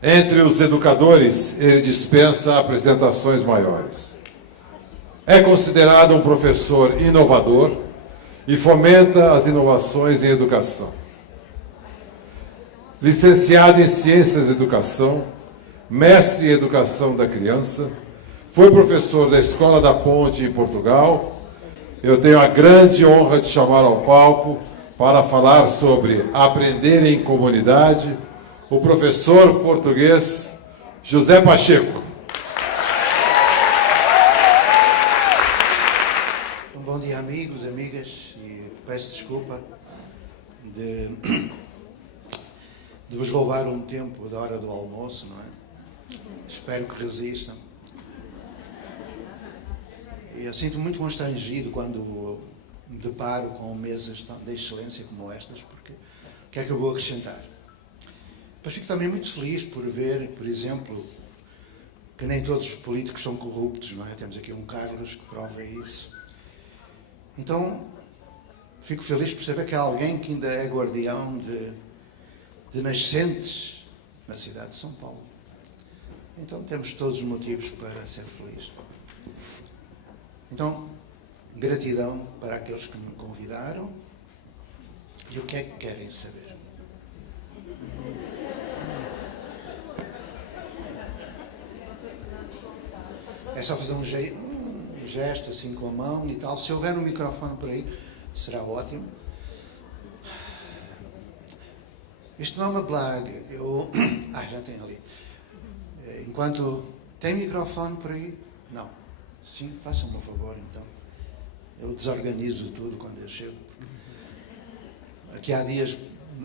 Entre os educadores, ele dispensa apresentações maiores. É considerado um professor inovador e fomenta as inovações em educação. Licenciado em Ciências da Educação, mestre em Educação da Criança, foi professor da Escola da Ponte em Portugal. Eu tenho a grande honra de chamar ao palco para falar sobre aprender em comunidade o professor português José Pacheco. Bom dia, amigos, amigas, e peço desculpa de vos roubar um tempo da hora do almoço, não é? Espero que resistam. Eu sinto muito constrangido quando me deparo com mesas de excelência como estas, porque o que é que eu vou acrescentar? Mas fico também muito feliz por ver, por exemplo, que nem todos os políticos são corruptos, não é? Temos aqui um Carlos que prova isso. Então, fico feliz por saber que há alguém que ainda é guardião de nascentes na cidade de São Paulo. Então, temos todos os motivos para ser felizes. Então, gratidão para aqueles que me convidaram. E o que é que querem saber? É só fazer um gesto assim com a mão e tal. Se houver um microfone por aí, será ótimo. Isto não é uma blague. Já tem ali. Enquanto... Tem microfone por aí? Não. Sim, façam-me um favor, então. Eu desorganizo tudo quando eu chego. Aqui há dias,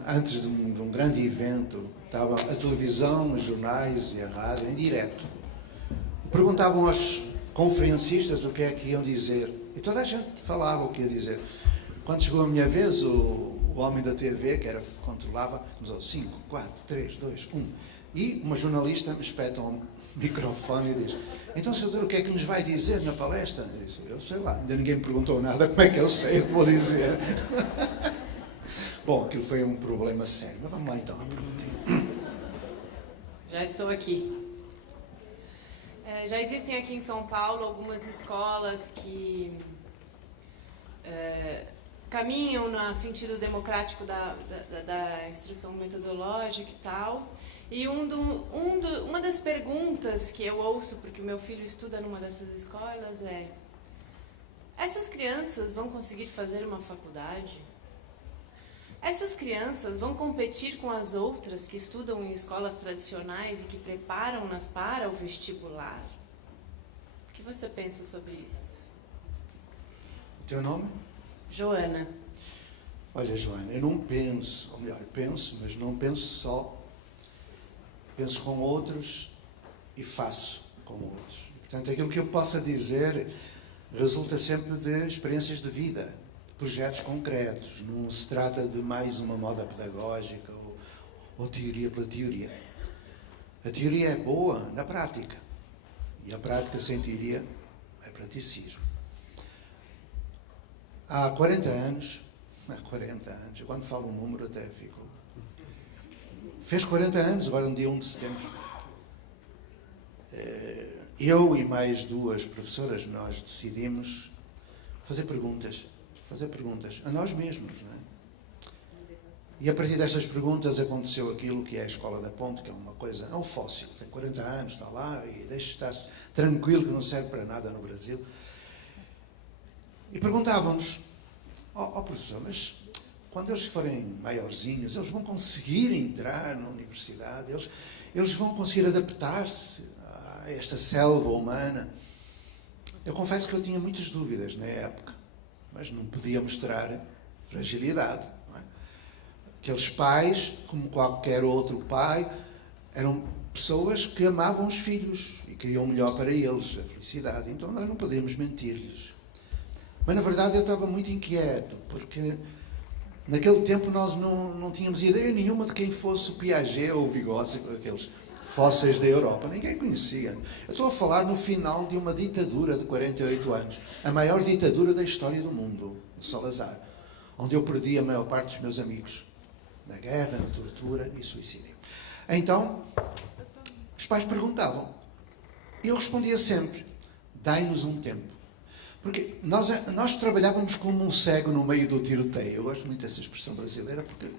antes de um grande evento, estava a televisão, os jornais e a rádio em direto. Perguntavam aos conferencistas o que é que iam dizer. E toda a gente falava o que ia dizer. Quando chegou a minha vez, o homem da TV, que era que controlava, começou 5, 4, 3, 2, 1. E uma jornalista me espeta um microfone e diz: então, senhor, o que é que nos vai dizer na palestra? Eu disse: eu sei lá, ainda ninguém me perguntou nada, como é que eu sei o que vou dizer? Bom, aquilo foi um problema sério. Mas vamos lá então. Já estou aqui. Já existem aqui em São Paulo algumas escolas que caminham no sentido democrático da instrução metodológica e tal. E uma das perguntas que eu ouço, porque o meu filho estuda numa dessas escolas, é: essas crianças vão conseguir fazer uma faculdade? Essas crianças vão competir com as outras que estudam em escolas tradicionais e que preparam-nas para o vestibular? O que você pensa sobre isso? O teu nome? Joana. Olha, Joana, eu não penso, ou melhor, penso, mas não penso só. Penso com outros e faço com outros. Portanto, aquilo que eu possa dizer resulta sempre de experiências de vida, de projetos concretos. Não se trata de mais uma moda pedagógica ou teoria pela teoria. A teoria é boa na prática. E a prática sem teoria é praticismo. Há 40 anos, eu quando falo um número até fico... Fez 40 anos, agora no dia 1 de setembro. Eu e mais duas professoras, nós decidimos fazer perguntas a nós mesmos, não é? E a partir destas perguntas aconteceu aquilo que é a Escola da Ponte, que é uma coisa, é um fóssil, tem 40 anos, está lá e deixa estar tranquilo que não serve para nada no Brasil. E perguntávamos: professor, mas quando eles forem maiorzinhos, eles vão conseguir entrar na universidade? Eles vão conseguir adaptar-se a esta selva humana? Eu confesso que eu tinha muitas dúvidas na época, mas não podia mostrar fragilidade. Não é? Aqueles pais, como qualquer outro pai, eram pessoas que amavam os filhos e queriam o melhor para eles, a felicidade. Então nós não podíamos mentir-lhes. Mas, na verdade, eu estava muito inquieto, porque naquele tempo nós não tínhamos ideia nenhuma de quem fosse o Piaget ou o Vygotsky, aqueles fósseis da Europa. Ninguém conhecia. Eu estou a falar no final de uma ditadura de 48 anos. A maior ditadura da história do mundo, o Salazar. Onde eu perdi a maior parte dos meus amigos. Na guerra, na tortura e suicídio. Então, Os pais perguntavam. E eu respondia sempre, dai-nos um tempo. Porque nós trabalhávamos como um cego no meio do tiroteio. Eu gosto muito dessa expressão brasileira, porque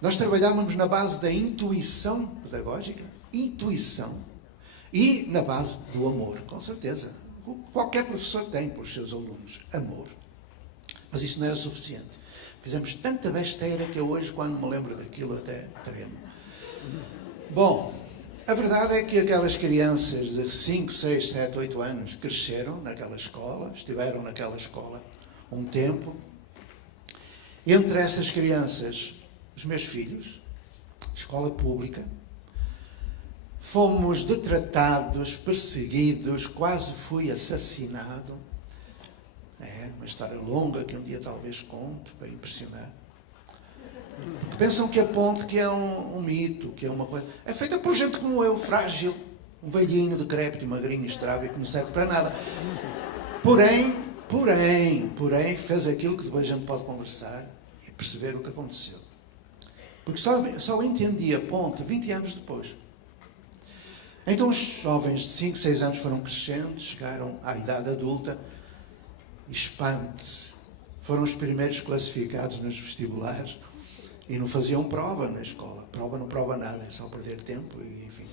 nós trabalhávamos na base da intuição pedagógica, intuição, e na base do amor, com certeza. Qualquer professor tem para os seus alunos, amor. Mas isso não era suficiente. Fizemos tanta besteira que eu hoje, quando me lembro daquilo, até tremo. Bom, a verdade é que aquelas crianças de 5, 6, 7, 8 anos cresceram naquela escola, estiveram naquela escola um tempo. Entre essas crianças, os meus filhos, escola pública, fomos detratados, perseguidos, quase fui assassinado. É uma história longa que um dia talvez conto para impressionar. Porque pensam que a ponte que é um mito, que é uma coisa... É feita por gente como eu, frágil, um velhinho, decrépito, magrinho, estrábico, que não serve para nada. Porém, fez aquilo que depois a gente pode conversar e perceber o que aconteceu. Porque só entendi a ponte 20 anos depois. Então os jovens de 5, 6 anos foram crescendo, chegaram à idade adulta, espante-se, foram os primeiros classificados nos vestibulares e não faziam prova na escola. Prova não prova nada, é só perder tempo e, enfim,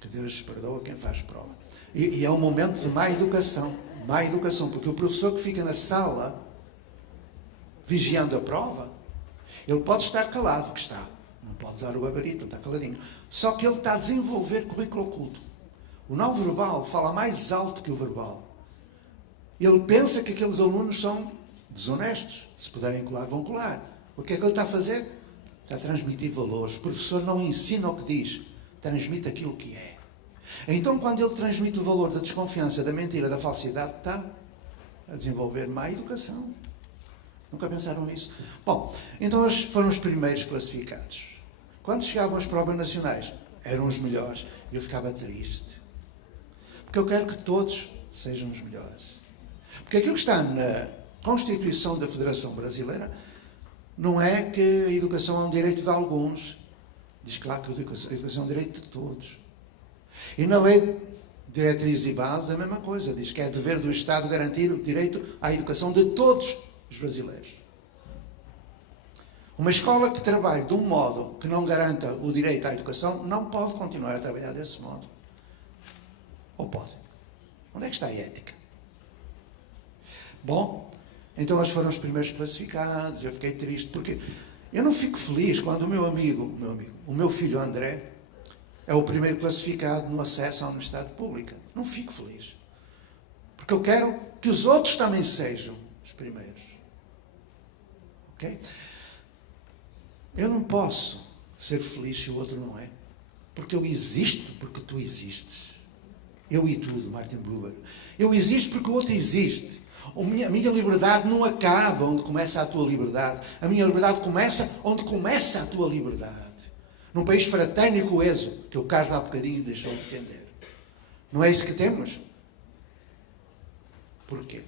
que Deus perdoa quem faz prova. E é um momento de má educação, porque o professor que fica na sala vigiando a prova, ele pode estar calado, que está, não pode dar o gabarito, está caladinho. Só que ele está a desenvolver currículo oculto. O não verbal fala mais alto que o verbal. Ele pensa que aqueles alunos são desonestos. Se puderem colar, vão colar. O que é que ele está a fazer? Está a transmitir valores. O professor não ensina o que diz, transmite aquilo que é. Então, quando ele transmite o valor da desconfiança, da mentira, da falsidade, está a desenvolver má educação. Nunca pensaram nisso? Bom, então eles foram os primeiros classificados. Quando chegavam às provas nacionais, eram os melhores. E eu ficava triste. Porque eu quero que todos sejam os melhores. Porque aquilo que está na Constituição da Federação Brasileira não é que a educação é um direito de alguns. Diz claro que a educação é um direito de todos. E na lei de diretrizes e bases é a mesma coisa. Diz que é dever do Estado garantir o direito à educação de todos os brasileiros. Uma escola que trabalhe de um modo que não garanta o direito à educação não pode continuar a trabalhar desse modo. Ou pode? Onde é que está a ética? Bom, então eles foram os primeiros classificados. Eu fiquei triste porque eu não fico feliz quando o meu filho André é o primeiro classificado no acesso à universidade pública. Não fico feliz. Porque eu quero que os outros também sejam os primeiros. Ok? Eu não posso ser feliz se o outro não é. Porque eu existo porque tu existes. Eu e tu, do Martin Buber. Eu existo porque o outro existe. A minha liberdade não acaba onde começa a tua liberdade. A minha liberdade começa onde começa a tua liberdade. Num país fraterno e coeso, que o Carlos há bocadinho deixou de entender. Não é isso que temos? Porquê?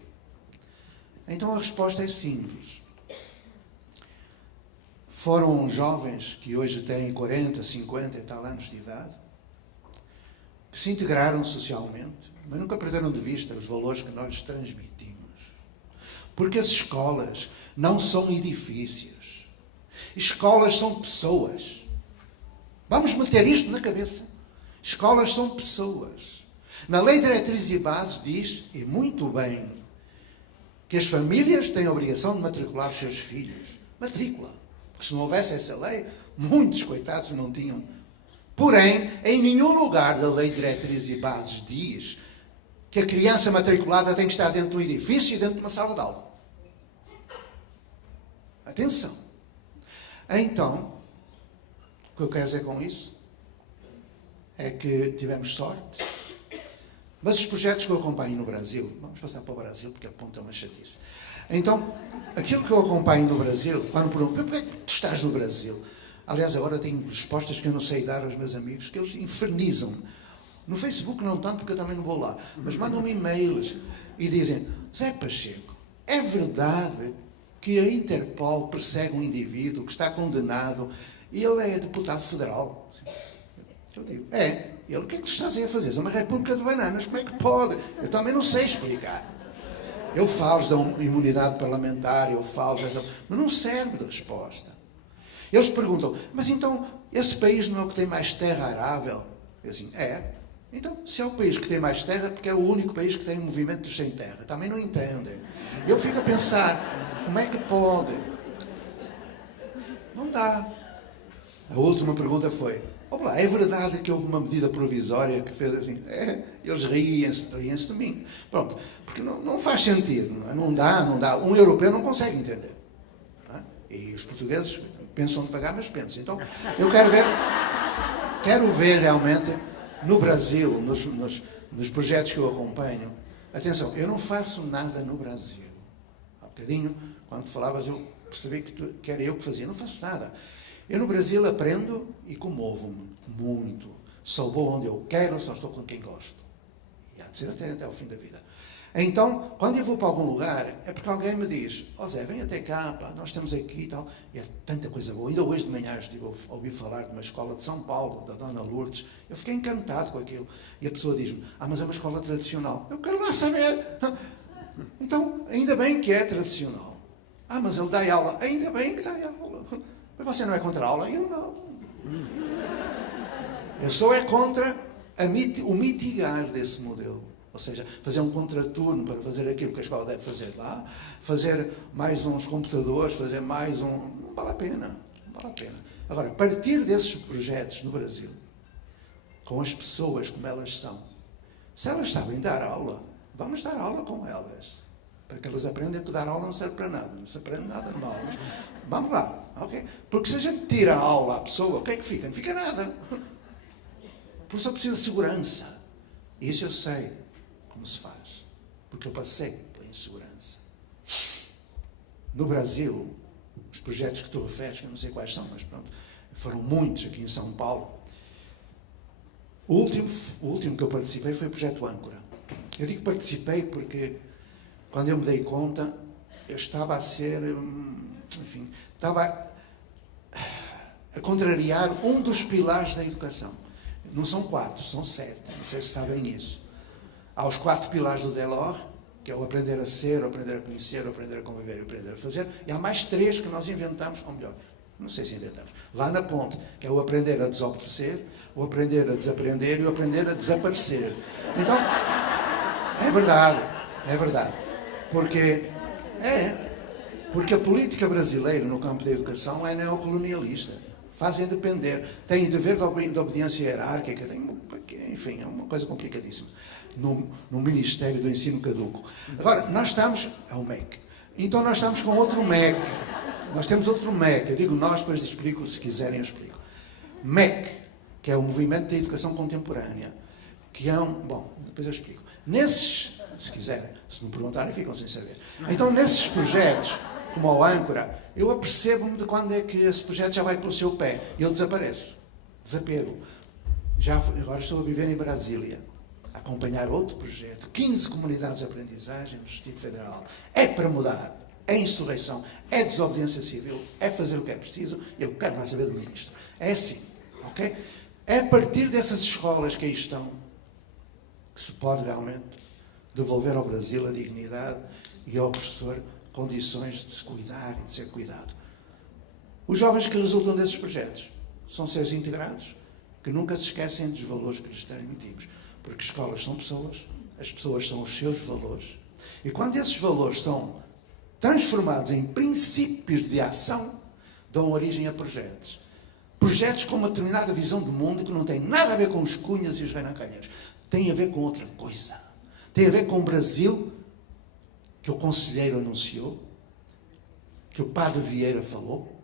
Então a resposta é simples. Foram jovens que hoje têm 40, 50 e tal anos de idade, que se integraram socialmente, mas nunca perderam de vista os valores que nós transmitimos. Porque as escolas não são edifícios. Escolas são pessoas. Vamos meter isto na cabeça. Escolas são pessoas. Na Lei de Diretrizes e Bases diz, e muito bem, que as famílias têm a obrigação de matricular os seus filhos. Matrícula. Porque se não houvesse essa lei, muitos coitados não tinham. Porém, em nenhum lugar da Lei de Diretrizes e Bases diz que a criança matriculada tem que estar dentro de um edifício e dentro de uma sala de aula. Atenção. Então, o que eu quero dizer com isso é que tivemos sorte, mas os projetos que eu acompanho no Brasil, vamos passar para o Brasil porque a ponta é uma chatice. Então, aquilo que eu acompanho no Brasil, quando perguntam, por que tu estás no Brasil? Aliás, agora tenho respostas que eu não sei dar aos meus amigos, que eles infernizam-me. No Facebook não tanto, porque eu também não vou lá. Mas mandam-me e-mails e dizem, Zé Pacheco, é verdade que a Interpol persegue um indivíduo que está condenado e ele é deputado federal? Eu digo, é. Ele, o que é que tu estás aí a fazer? É uma república de bananas, como é que pode? Eu também não sei explicar. Eu falo da imunidade parlamentar, eu falo dessa... Mas não serve de resposta. Eles perguntam, mas então, esse país não é o que tem mais terra arável? Eu assim, é. Então, se é o país que tem mais terra, porque é o único país que tem um movimento dos sem terra. Também não entendem. Eu fico a pensar, como é que pode? Não dá. A última pergunta foi, olá, é verdade que houve uma medida provisória que fez assim? É, eles riem-se de mim. Pronto, porque não faz sentido, não dá. Um europeu não consegue entender. Não é? E os portugueses pensam devagar, mas pensam. Então, eu quero ver realmente, no Brasil, nos projetos que eu acompanho, atenção, eu não faço nada no Brasil. Há bocadinho, quando falavas, eu percebi que era eu que fazia. Não faço nada. Eu no Brasil aprendo e comovo-me muito. Só vou onde eu quero, só estou com quem gosto. E há de ser até o fim da vida. Então, quando eu vou para algum lugar, é porque alguém me diz, Zé, vem até cá, pá, nós estamos aqui e tal. E é tanta coisa boa. Ainda hoje de manhã ouvi falar de uma escola de São Paulo, da Dona Lourdes. Eu fiquei encantado com aquilo. E a pessoa diz-me, mas é uma escola tradicional. Eu quero lá saber. Então, ainda bem que é tradicional. Mas ele dá aula. Ainda bem que dá aula. Mas você não é contra a aula? Eu não. Eu só é contra o mitigar desse modelo. Ou seja, fazer um contraturno para fazer aquilo que a escola deve fazer lá, fazer mais uns computadores, fazer mais um... Não vale a pena. Não vale a pena. Agora, partir desses projetos no Brasil, com as pessoas como elas são, se elas sabem dar aula, vamos dar aula com elas. Para que elas aprendam que dar aula não serve para nada. Não se aprende nada de mal. Mas vamos lá. Okay? Porque se a gente tira a aula à pessoa, o que é que fica? Não fica nada. Por isso eu preciso de segurança. E isso eu sei como se faz. Porque eu passei pela insegurança. No Brasil, os projetos que tu referes, que eu não sei quais são, mas pronto, foram muitos aqui em São Paulo. O último que eu participei foi o projeto Âncora. Eu digo que participei porque, quando eu me dei conta, eu estava a ser, enfim, estava a contrariar um dos pilares da educação. Não são 4, são 7. Não sei se sabem isso. Há os 4 pilares do Delors, que é o aprender a ser, o aprender a conhecer, o aprender a conviver e o aprender a fazer. E há mais 3 que nós inventamos, ou melhor, não sei se inventamos, lá na ponte, que é o aprender a desobedecer, o aprender a desaprender e o aprender a desaparecer. Então, é verdade. Porque a política brasileira no campo da educação é neocolonialista. Fazem depender. Tem dever de obediência hierárquica, enfim, é uma coisa complicadíssima. No Ministério do Ensino Caduco. Agora, nós estamos... É o MEC. Então nós estamos com outro MEC. Nós temos outro MEC. Eu digo nós, depois explico, se quiserem eu explico. MEC, que é o Movimento da Educação Contemporânea, que é Bom, depois eu explico. Nesses, se quiserem, se me perguntarem, ficam sem saber. Então, nesses projetos, como o Âncora, eu apercebo-me de quando é que esse projeto já vai pelo seu pé. E eu desapareço. Desapego. Agora estou a viver em Brasília, a acompanhar outro projeto, 15 comunidades de aprendizagem no Distrito Federal. É para mudar. É insurreição. É desobediência civil. É fazer o que é preciso. Eu quero mais saber do ministro. É assim. Ok? É a partir dessas escolas que aí estão que se pode realmente devolver ao Brasil a dignidade e ao professor condições de se cuidar e de ser cuidado. Os jovens que resultam desses projetos são seres integrados que nunca se esquecem dos valores que lhes transmitimos. Porque escolas são pessoas, as pessoas são os seus valores. E quando esses valores são transformados em princípios de ação, dão origem a projetos. Projetos com uma determinada visão do mundo que não tem nada a ver com os cunhas e os reinancalheiros. Tem a ver com outra coisa. Tem a ver com o Brasil que o conselheiro anunciou, que o padre Vieira falou,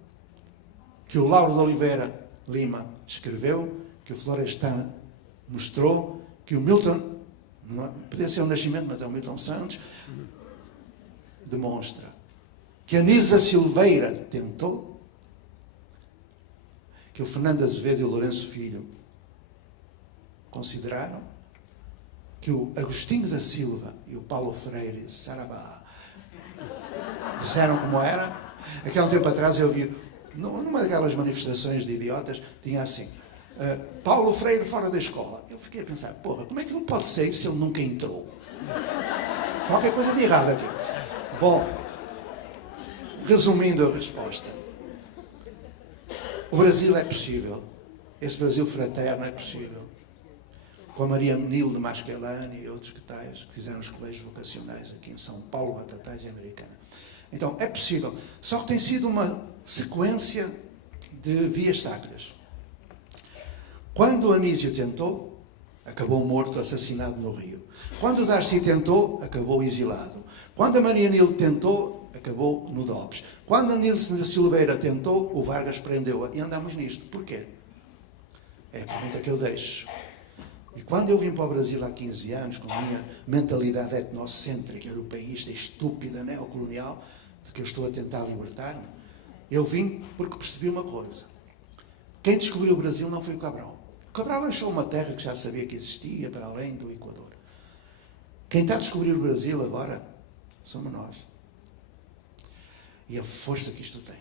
que o Lauro de Oliveira Lima escreveu, que o Florestan mostrou, que o Milton, podia ser o Nascimento, mas é o Milton Santos, demonstra, que a Nisa Silveira tentou, que o Fernando Azevedo e o Lourenço Filho consideraram, que o Agostinho da Silva e o Paulo Freire Sarabá disseram como era. Aqui há um tempo atrás eu vi, numa daquelas manifestações de idiotas, tinha assim, Paulo Freire fora da escola. Eu fiquei a pensar, porra, como é que ele pode sair se ele nunca entrou? Qualquer coisa de errado aqui. Bom, resumindo a resposta. O Brasil é possível. Esse Brasil fraterno é possível. Com a Maria Nil de Mascalani e outros que tais, que fizeram os colégios vocacionais aqui em São Paulo, Batatais e Americana. Então, é possível. Só que tem sido uma sequência de vias sacras. Quando o Anísio tentou, acabou morto, assassinado no Rio. Quando o Darcy tentou, acabou exilado. Quando a Maria Nil tentou, acabou no DOPS. Quando a Nilce da Silveira tentou, o Vargas prendeu-a. E andamos nisto. Porquê? É a pergunta que eu deixo. E quando eu vim para o Brasil há 15 anos, com a minha mentalidade etnocêntrica, europeísta, estúpida, neocolonial, de que eu estou a tentar libertar-me, eu vim porque percebi uma coisa. Quem descobriu o Brasil não foi o Cabral. O Cabral achou uma terra que já sabia que existia, para além do Equador. Quem está a descobrir o Brasil agora somos nós. E a força que isto tem.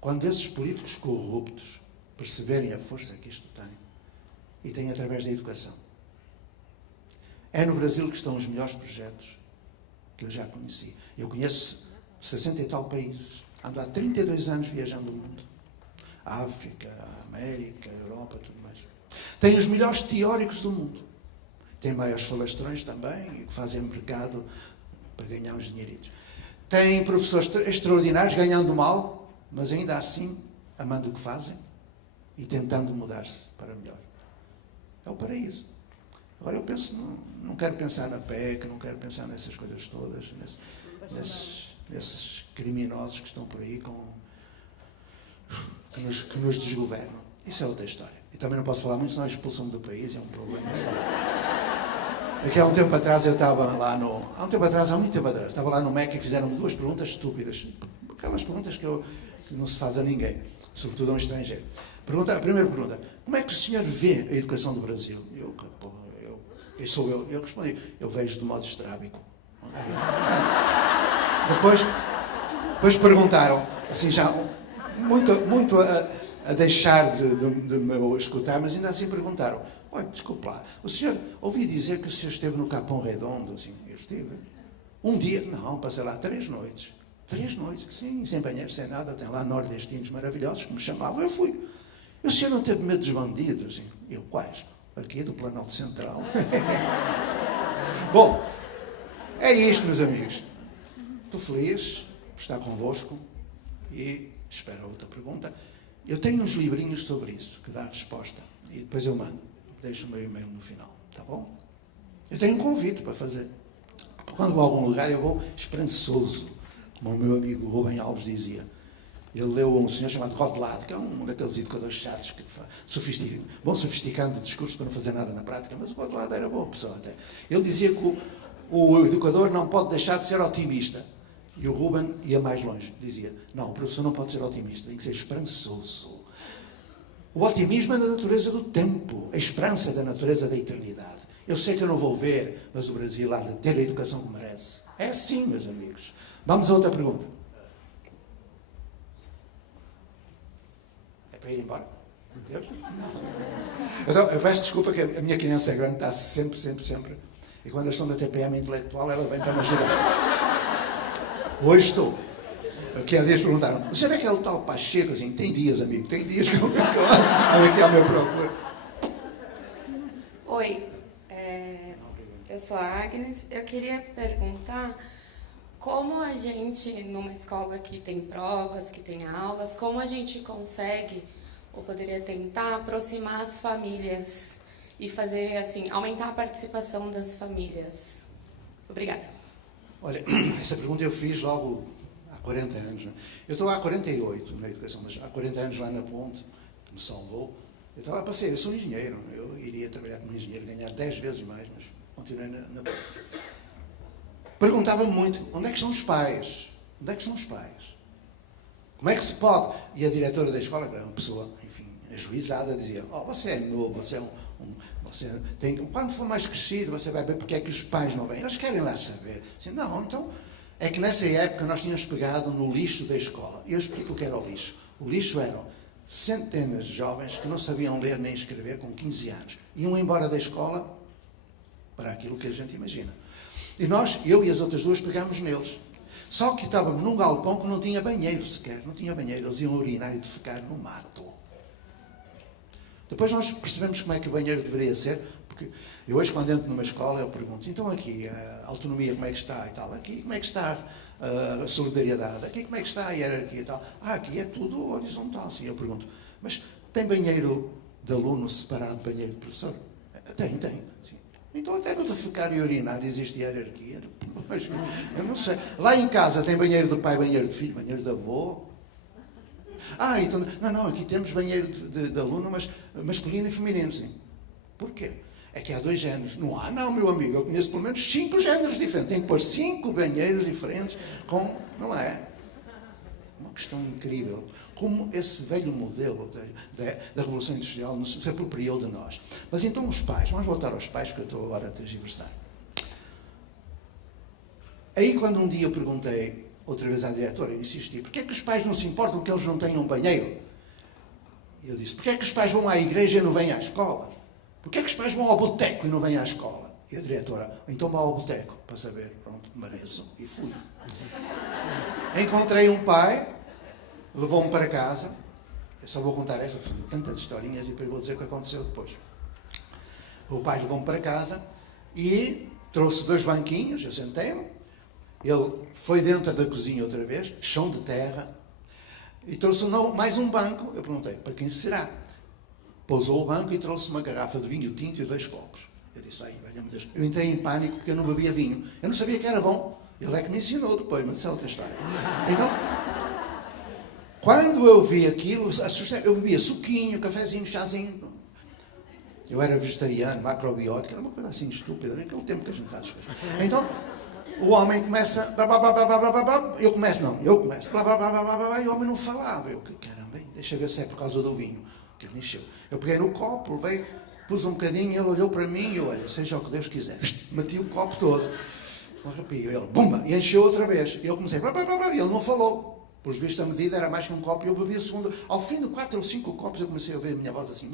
Quando esses políticos corruptos perceberem a força que isto tem, e tem através da educação. É no Brasil que estão os melhores projetos que eu já conheci. Eu conheço 60 e tal países. Ando há 32 anos viajando o mundo. A África, a América, a Europa, tudo mais. Tem os melhores teóricos do mundo. Tem maiores falastrões também, que fazem mercado para ganhar uns dinheiritos. Tem professores extraordinários ganhando mal, mas ainda assim amando o que fazem e tentando mudar-se para melhor. É o paraíso. Agora eu penso, não quero pensar na PEC, não quero pensar nessas coisas todas, nesses criminosos que estão por aí que nos desgovernam. Isso é outra história. E também não posso falar muito, senão expulsam do país, é um problema assim. Aqui há um tempo atrás eu estava lá no... Há muito tempo atrás, estava lá no MEC e fizeram-me 2 perguntas estúpidas. Aquelas perguntas que não se faz a ninguém, sobretudo a um estrangeiro. A primeira pergunta, como é que o senhor vê a educação do Brasil? Quem sou eu? Eu respondi, eu vejo de modo estrábico. Depois perguntaram, assim já muito a deixar de me escutar, mas ainda assim perguntaram, olha, desculpe lá, o senhor, ouvi dizer que o senhor esteve no Capão Redondo, assim, eu estive. Um dia, não, passei lá 3 noites. 3 noites, sim, sem banheiro, sem nada, tem lá nordestinos maravilhosos que me chamavam, eu fui. E o senhor não teve medo dos bandidos? Assim, eu, quais? Aqui do Planalto Central. Bom, é isto, meus amigos. Estou feliz por estar convosco e espero a outra pergunta. Eu tenho uns livrinhos sobre isso, que dá a resposta. E depois eu mando. Deixo o meu e-mail no final, tá bom? Eu tenho um convite para fazer. Quando vou a algum lugar, eu vou esperançoso, como o meu amigo Rubem Alves dizia. Ele leu a um senhor chamado Godelado, que é um daqueles educadores chatos que vão sofisticando o discurso para não fazer nada na prática, mas o Godelado era boa pessoa até. Ele dizia que o educador não pode deixar de ser otimista. E o Rubem ia mais longe. Dizia, não, o professor não pode ser otimista, tem que ser esperançoso. O otimismo é da natureza do tempo, a esperança é da natureza da eternidade. Eu sei que eu não vou ver, mas o Brasil há de ter a educação que merece. É assim, meus amigos. Vamos a outra pergunta. Para ir embora? Deus? Não. Eu peço desculpa que a minha criança é grande, está sempre. E quando eu estou na TPM intelectual, ela vem para me ajudar. Hoje estou. Aqui há dias perguntaram, você é que é o tal Pacheco? Assim, tem dias, amigo, tem dias que eu ando aqui ao meu procura. Oi, eu sou a Agnes. Eu queria perguntar como a gente, numa escola que tem provas, que tem aulas, como a gente consegue, ou poderia tentar, aproximar as famílias e fazer, assim, aumentar a participação das famílias. Obrigada. Olha, essa pergunta eu fiz logo há 40 anos. Né? Eu estou há 48 na educação, mas há 40 anos lá na Ponte, que me salvou. Eu sou engenheiro, eu iria trabalhar como engenheiro, ganhar 10 vezes mais, mas continuei na Ponte. Perguntava-me muito, onde é que estão os pais? Onde é que estão os pais? Como é que se pode? E a diretora da escola, que era uma pessoa, enfim, ajuizada, dizia, você é novo, você é quando for mais crescido, você vai ver porque é que os pais não vêm. Eles querem lá saber. Assim, não, então, é que nessa época nós tínhamos pegado no lixo da escola. E eu explico o que era o lixo. O lixo eram centenas de jovens que não sabiam ler nem escrever com 15 anos. Iam embora da escola para aquilo que a gente imagina. E nós, eu e as outras duas, pegámos neles. Só que estávamos num galpão que não tinha banheiro sequer. Não tinha banheiro. Eles iam urinar e defecar no mato. Depois nós percebemos como é que o banheiro deveria ser, porque eu hoje, quando entro numa escola, eu pergunto, então aqui, a autonomia como é que está e tal? Aqui, como é que está a solidariedade? Aqui, como é que está a hierarquia e tal? Aqui é tudo horizontal. Sim, eu pergunto, mas tem banheiro de aluno separado de banheiro de professor? Tem. Sim. Então até no defecar e urinar existe hierarquia. Mas, eu não sei. Lá em casa tem banheiro do pai, banheiro de filho, banheiro de avô. Então, não, aqui temos banheiro de aluno, mas masculino e feminino, sim. Porquê? É que há 2 géneros. Não há, não, meu amigo. Eu conheço pelo menos 5 géneros diferentes. Tem que pôr 5 banheiros diferentes com... Não é? Uma questão incrível. Como esse velho modelo da Revolução Industrial se apropriou de nós. Mas então os pais, vamos voltar aos pais, que eu estou agora a tergiversar. Aí quando um dia eu perguntei, outra vez à diretora, eu insisti, porquê é que os pais não se importam que eles não tenham banheiro? E eu disse, porquê é que os pais vão à igreja e não vêm à escola? Porquê é que os pais vão ao boteco e não vêm à escola? E a diretora, então vá ao boteco, para saber, pronto, mereço, e fui. Encontrei um pai, levou-me para casa, eu só vou contar esta, porque são tantas historinhas, e depois vou dizer o que aconteceu depois. O pai levou-me para casa e trouxe 2 banquinhos, eu sentei-me, ele foi dentro da cozinha outra vez, chão de terra, e trouxe mais um banco. Eu perguntei, para quem será? Pousou o banco e trouxe uma garrafa de vinho tinto e 2 copos. Eu disse, valha-me Deus. Eu entrei em pânico porque eu não bebia vinho. Eu não sabia que era bom. Ele é que me ensinou depois, mas isso é outra história. Então, quando eu vi aquilo, assustei. Eu bebia suquinho, cafezinho, chazinho. Eu era vegetariano, macrobiótico, era uma coisa assim estúpida, naquele tempo que a gente faz as coisas. Então, o homem começa, blá, blá, blá, blá, blá, blá, blá, eu começo, blá, blá, blá, blá, blá, blá, e o homem não falava. Eu, caramba, deixa ver se é por causa do vinho. Que ele encheu. Eu peguei no copo, levei, pus um bocadinho, ele olhou para mim e eu, olha, seja o que Deus quiser. Meti o copo todo. Um arrepio. Ele, bumba, e encheu outra vez. E eu comecei, blá, blá, blá, blá, e ele não falou. Pelos vistos, a medida era mais que um copo e eu bebi o segundo. Ao fim de 4 ou 5 copos, eu comecei a ouvir a minha voz assim.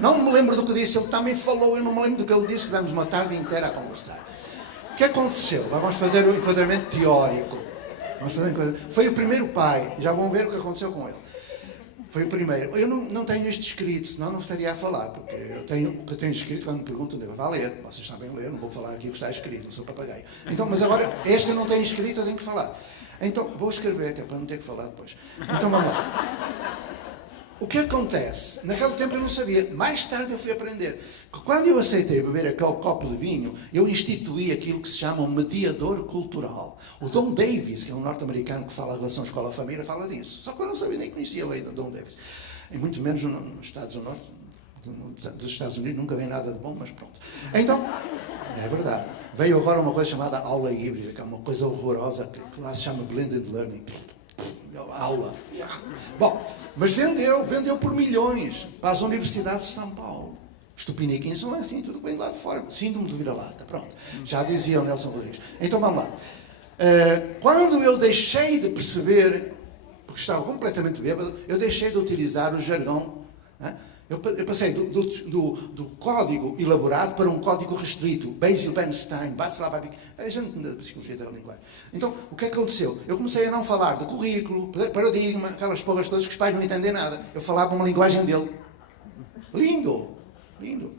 Não me lembro do que disse, ele também falou, eu não me lembro do que ele disse, tivemos uma tarde inteira a conversar. O que aconteceu? Vamos fazer um enquadramento teórico. Foi o primeiro pai, já vão ver o que aconteceu com ele. Foi o primeiro. Eu não tenho isto escrito, senão não estaria a falar, porque o que eu tenho escrito, quando me perguntam, devo ler. Vocês sabem ler, não vou falar aqui o que está escrito, não sou papagaio. Então, mas agora, este eu não tenho escrito, eu tenho que falar. Então, vou escrever, que é para não ter que falar depois. Então, vamos lá. O que acontece? Naquele tempo eu não sabia. Mais tarde eu fui aprender que quando eu aceitei beber aquele copo de vinho, eu instituí aquilo que se chama um mediador cultural. O Don Davis, que é um norte-americano que fala a relação escola-família, fala disso. Só que eu não sabia, nem conhecia a lei do Don Davis. E muito menos nos Estados Unidos. Dos Estados Unidos nunca vem nada de bom, mas pronto. Então, é verdade. Veio agora uma coisa chamada aula híbrida, que é uma coisa horrorosa, que lá se chama blended learning. Aula. Bom, mas vendeu por milhões para as universidades de São Paulo. Os tupiniquins são assim, tudo bem lá de fora. Síndrome de vira-lata, pronto. Já dizia o Nelson Rodrigues. Então vamos lá. Quando eu deixei de perceber, porque estava completamente bêbado, eu deixei de utilizar o jargão. Eu passei do código elaborado para um código restrito. Basil Bernstein, Václav Havel, a gente da psicologia da linguagem. Então, o que é que aconteceu? Eu comecei a não falar de currículo, paradigma, aquelas porras todas que os pais não entendem nada. Eu falava uma linguagem dele. Lindo! Lindo.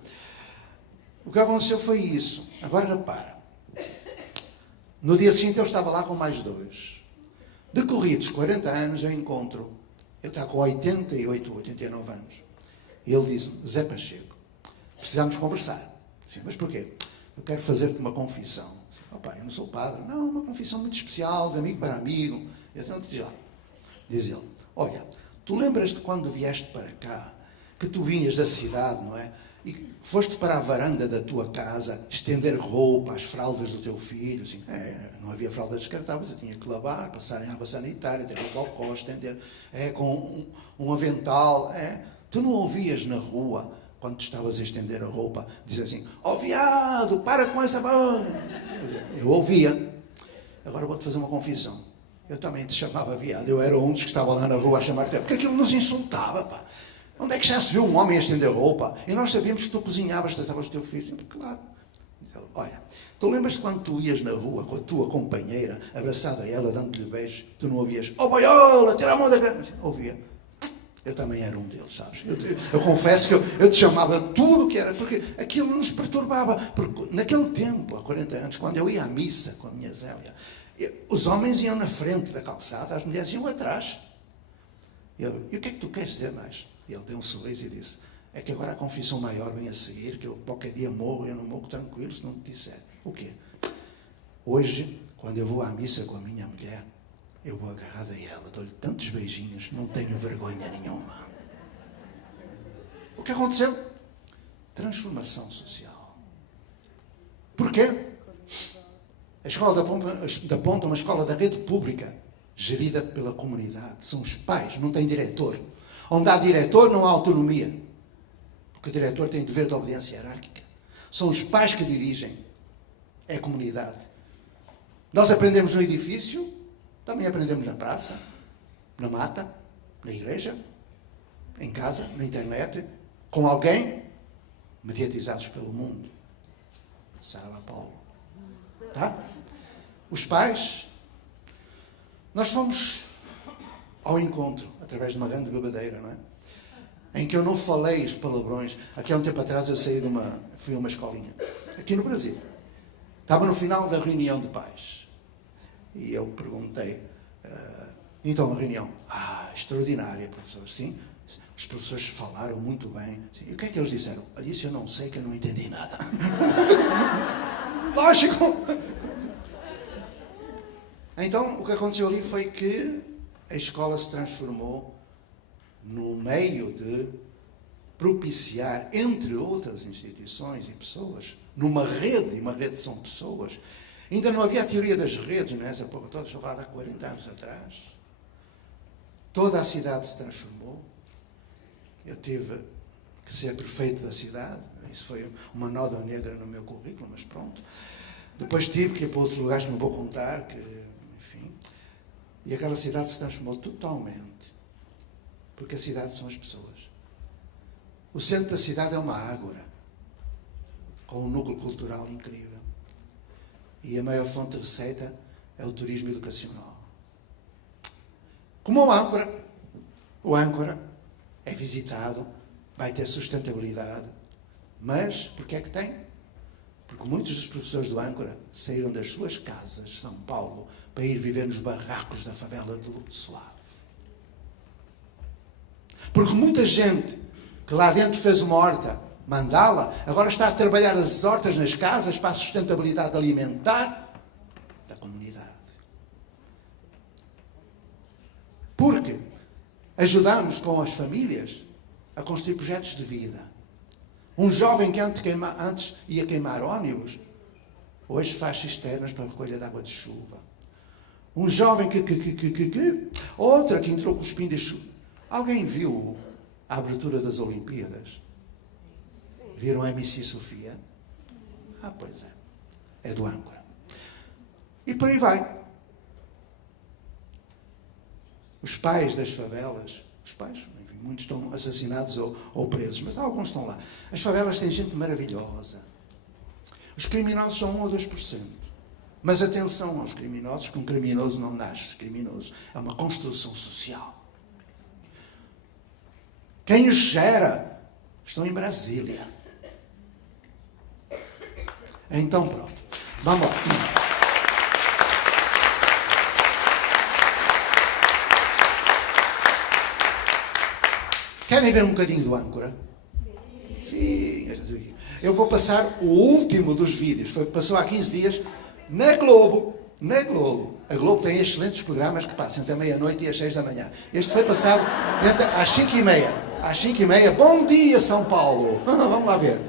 O que aconteceu foi isso. Agora repara. No dia seguinte eu estava lá com mais 2. Decorridos 40 anos eu encontro. Eu estava com 88, 89 anos. E ele disse, Zé Pacheco, precisamos conversar. Disse, mas porquê? Eu quero fazer-te uma confissão. Disse, eu não sou padre. Não, uma confissão muito especial, de amigo para amigo. E então diz ele, olha, tu lembras-te quando vieste para cá, que tu vinhas da cidade, não é? E foste para a varanda da tua casa estender roupa, as fraldas do teu filho. Assim, não havia fraldas descartáveis, eu tinha que lavar, passar em água sanitária, ter um balcão, estender com um avental. Tu não ouvias na rua, quando tu estavas a estender a roupa, dizer assim, viado, para com essa... Eu ouvia. Agora vou-te fazer uma confissão. Eu também te chamava viado. Eu era um dos que estava lá na rua a chamar-te, porque aquilo nos insultava, pá. Onde é que já se viu um homem a estender roupa? E nós sabíamos que tu cozinhavas, tratavas o teu filho. Claro. Olha, tu lembras-te quando tu ias na rua com a tua companheira, abraçada a ela, dando-lhe beijos, tu não ouvias, oh boiola, tira a mão da cara. Ouvia. Eu também era um deles, sabes? Eu confesso que eu te chamava tudo o que era, porque aquilo nos perturbava. Porque naquele tempo, há 40 anos, quando eu ia à missa com a minha Zélia, os homens iam na frente da calçada, as mulheres iam atrás. E o que é que tu queres dizer mais? E ele deu um sorriso e disse, é que agora a confissão maior vem a seguir, que eu qualquer dia morro, eu não morro tranquilo se não te disser. O quê? Hoje, quando eu vou à missa com a minha mulher, eu vou agarrado a ela, dou-lhe tantos beijinhos, não tenho vergonha nenhuma. O que aconteceu? Transformação social. Porquê? A Escola da Ponta é uma escola da rede pública, gerida pela comunidade. São os pais, não tem diretor. Onde há diretor, não há autonomia. Porque o diretor tem dever de obediência hierárquica. São os pais que dirigem. É a comunidade. Nós aprendemos no edifício, também aprendemos na praça, na mata, na igreja, em casa, na internet, com alguém, mediatizados pelo mundo. Sara Paulo. Tá? Os pais, nós fomos ao encontro, através de uma grande bebedeira, não é? Em que eu não falei os palavrões. Aqui há um tempo atrás eu fui a uma escolinha, aqui no Brasil. Estava no final da reunião de pais. E eu perguntei, então a reunião, extraordinária, professor, sim. Os professores falaram muito bem. Sim. E o que é que eles disseram? Isso eu não sei, que eu não entendi nada. Lógico! Então, o que aconteceu ali foi que a escola se transformou no meio de propiciar, entre outras instituições e pessoas, numa rede, e uma rede são pessoas. Ainda não havia a teoria das redes, não é? Essa porra toda, estou a falar há 40 anos atrás. Toda a cidade se transformou. Eu tive que ser prefeito da cidade. Isso foi uma nódoa negra no meu currículo, mas pronto. Depois tive que ir para outros lugares que não vou contar, enfim. E aquela cidade se transformou totalmente. Porque a cidade são as pessoas. O centro da cidade é uma ágora, com um núcleo cultural incrível. E a maior fonte de receita é o turismo educacional. Como o âncora é visitado, vai ter sustentabilidade, mas porquê é que tem? Porque muitos dos professores do âncora saíram das suas casas de São Paulo para ir viver nos barracos da favela do Suave. Porque muita gente que lá dentro fez uma horta, mandala, agora está a trabalhar as hortas nas casas para a sustentabilidade alimentar da comunidade. Porque ajudamos com as famílias a construir projetos de vida. Um jovem que antes ia queimar ónibus, hoje faz cisternas para recolha de água de chuva. Um jovem outra que entrou com os pingos de chuva. Alguém viu a abertura das Olimpíadas? Viram a MC Sofia? Pois é. É do âncora. E por aí vai. Os pais das favelas, enfim, muitos estão assassinados ou presos, mas alguns estão lá. As favelas têm gente maravilhosa. Os criminosos são 1 ou 2%. Mas atenção aos criminosos, que um criminoso não nasce criminoso. É uma construção social. Quem os gera estão em Brasília. Então pronto. Vamos lá. Querem ver um bocadinho do âncora? Sim. Eu vou passar o último dos vídeos. Passou há 15 dias na Globo. Na Globo. A Globo tem excelentes programas que passam entre a meia-noite e às 6 da manhã. Este foi passado às 5h30. Às 5h30. Bom dia, São Paulo. Vamos lá ver.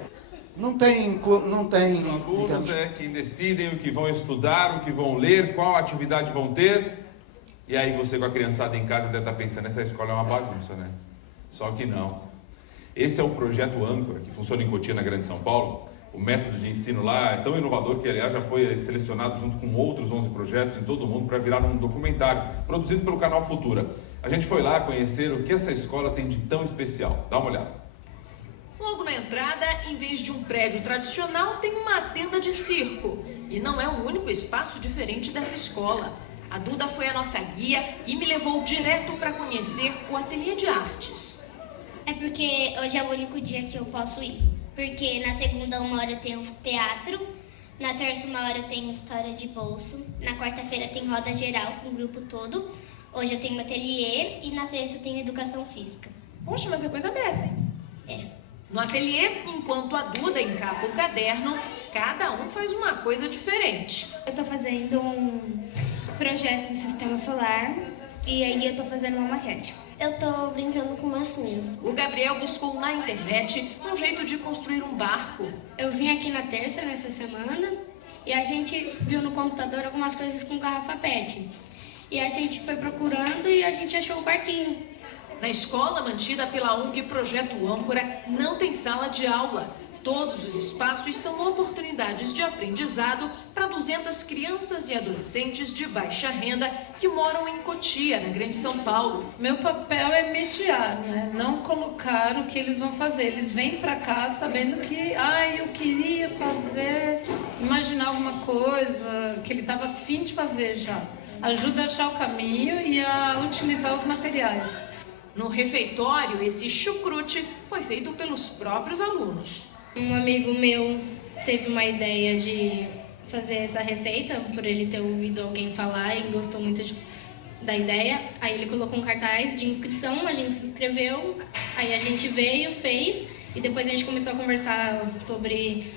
Não tem. Os alunos é quem decidem o que vão estudar, o que vão ler, qual atividade vão ter. E aí você com a criançada em casa deve estar pensando, essa escola é uma bagunça, né? Só que não. Esse é o projeto âncora, que funciona em Cotia, na Grande São Paulo, O método de ensino lá é tão inovador que, aliás, já foi selecionado junto com outros 11 projetos em todo o mundo para virar um documentário produzido pelo canal Futura. A gente foi lá conhecer o que essa escola tem de tão especial. Dá uma olhada. Logo na entrada, em vez de um prédio tradicional, tem uma tenda de circo. E não é o único espaço diferente dessa escola. A Duda foi a nossa guia e me levou direto para conhecer o ateliê de artes. É porque hoje é o único dia que eu posso ir. Porque na segunda, 1 hora eu tenho teatro, na terça, 1 hora eu tenho história de bolso, na quarta-feira tem roda geral com o grupo todo, hoje eu tenho ateliê e na sexta eu tenho educação física. Poxa, mas é coisa dessa, hein? É. No ateliê, enquanto a Duda encapa o caderno, cada um faz uma coisa diferente. Eu tô fazendo um projeto de sistema solar e aí eu tô fazendo uma maquete. Eu tô brincando com massinha. O Gabriel buscou na internet um jeito de construir um barco. Eu vim aqui na terça, nessa semana, e a gente viu no computador algumas coisas com garrafa PET. E a gente foi procurando e a gente achou o barquinho. Na escola mantida pela ONG Projeto Âncora, não tem sala de aula. Todos os espaços são oportunidades de aprendizado para 200 crianças e adolescentes de baixa renda que moram em Cotia, na Grande São Paulo. Meu papel é mediar, né? Não colocar o que eles vão fazer. Eles vêm para cá sabendo que, eu queria fazer, imaginar alguma coisa que ele estava afim de fazer já. Ajuda a achar o caminho e a utilizar os materiais. No refeitório, esse chucrute foi feito pelos próprios alunos. Um amigo meu teve uma ideia de fazer essa receita, por ele ter ouvido alguém falar e gostou muito da ideia. Aí ele colocou um cartaz de inscrição, a gente se inscreveu, aí a gente veio, fez, e depois a gente começou a conversar sobre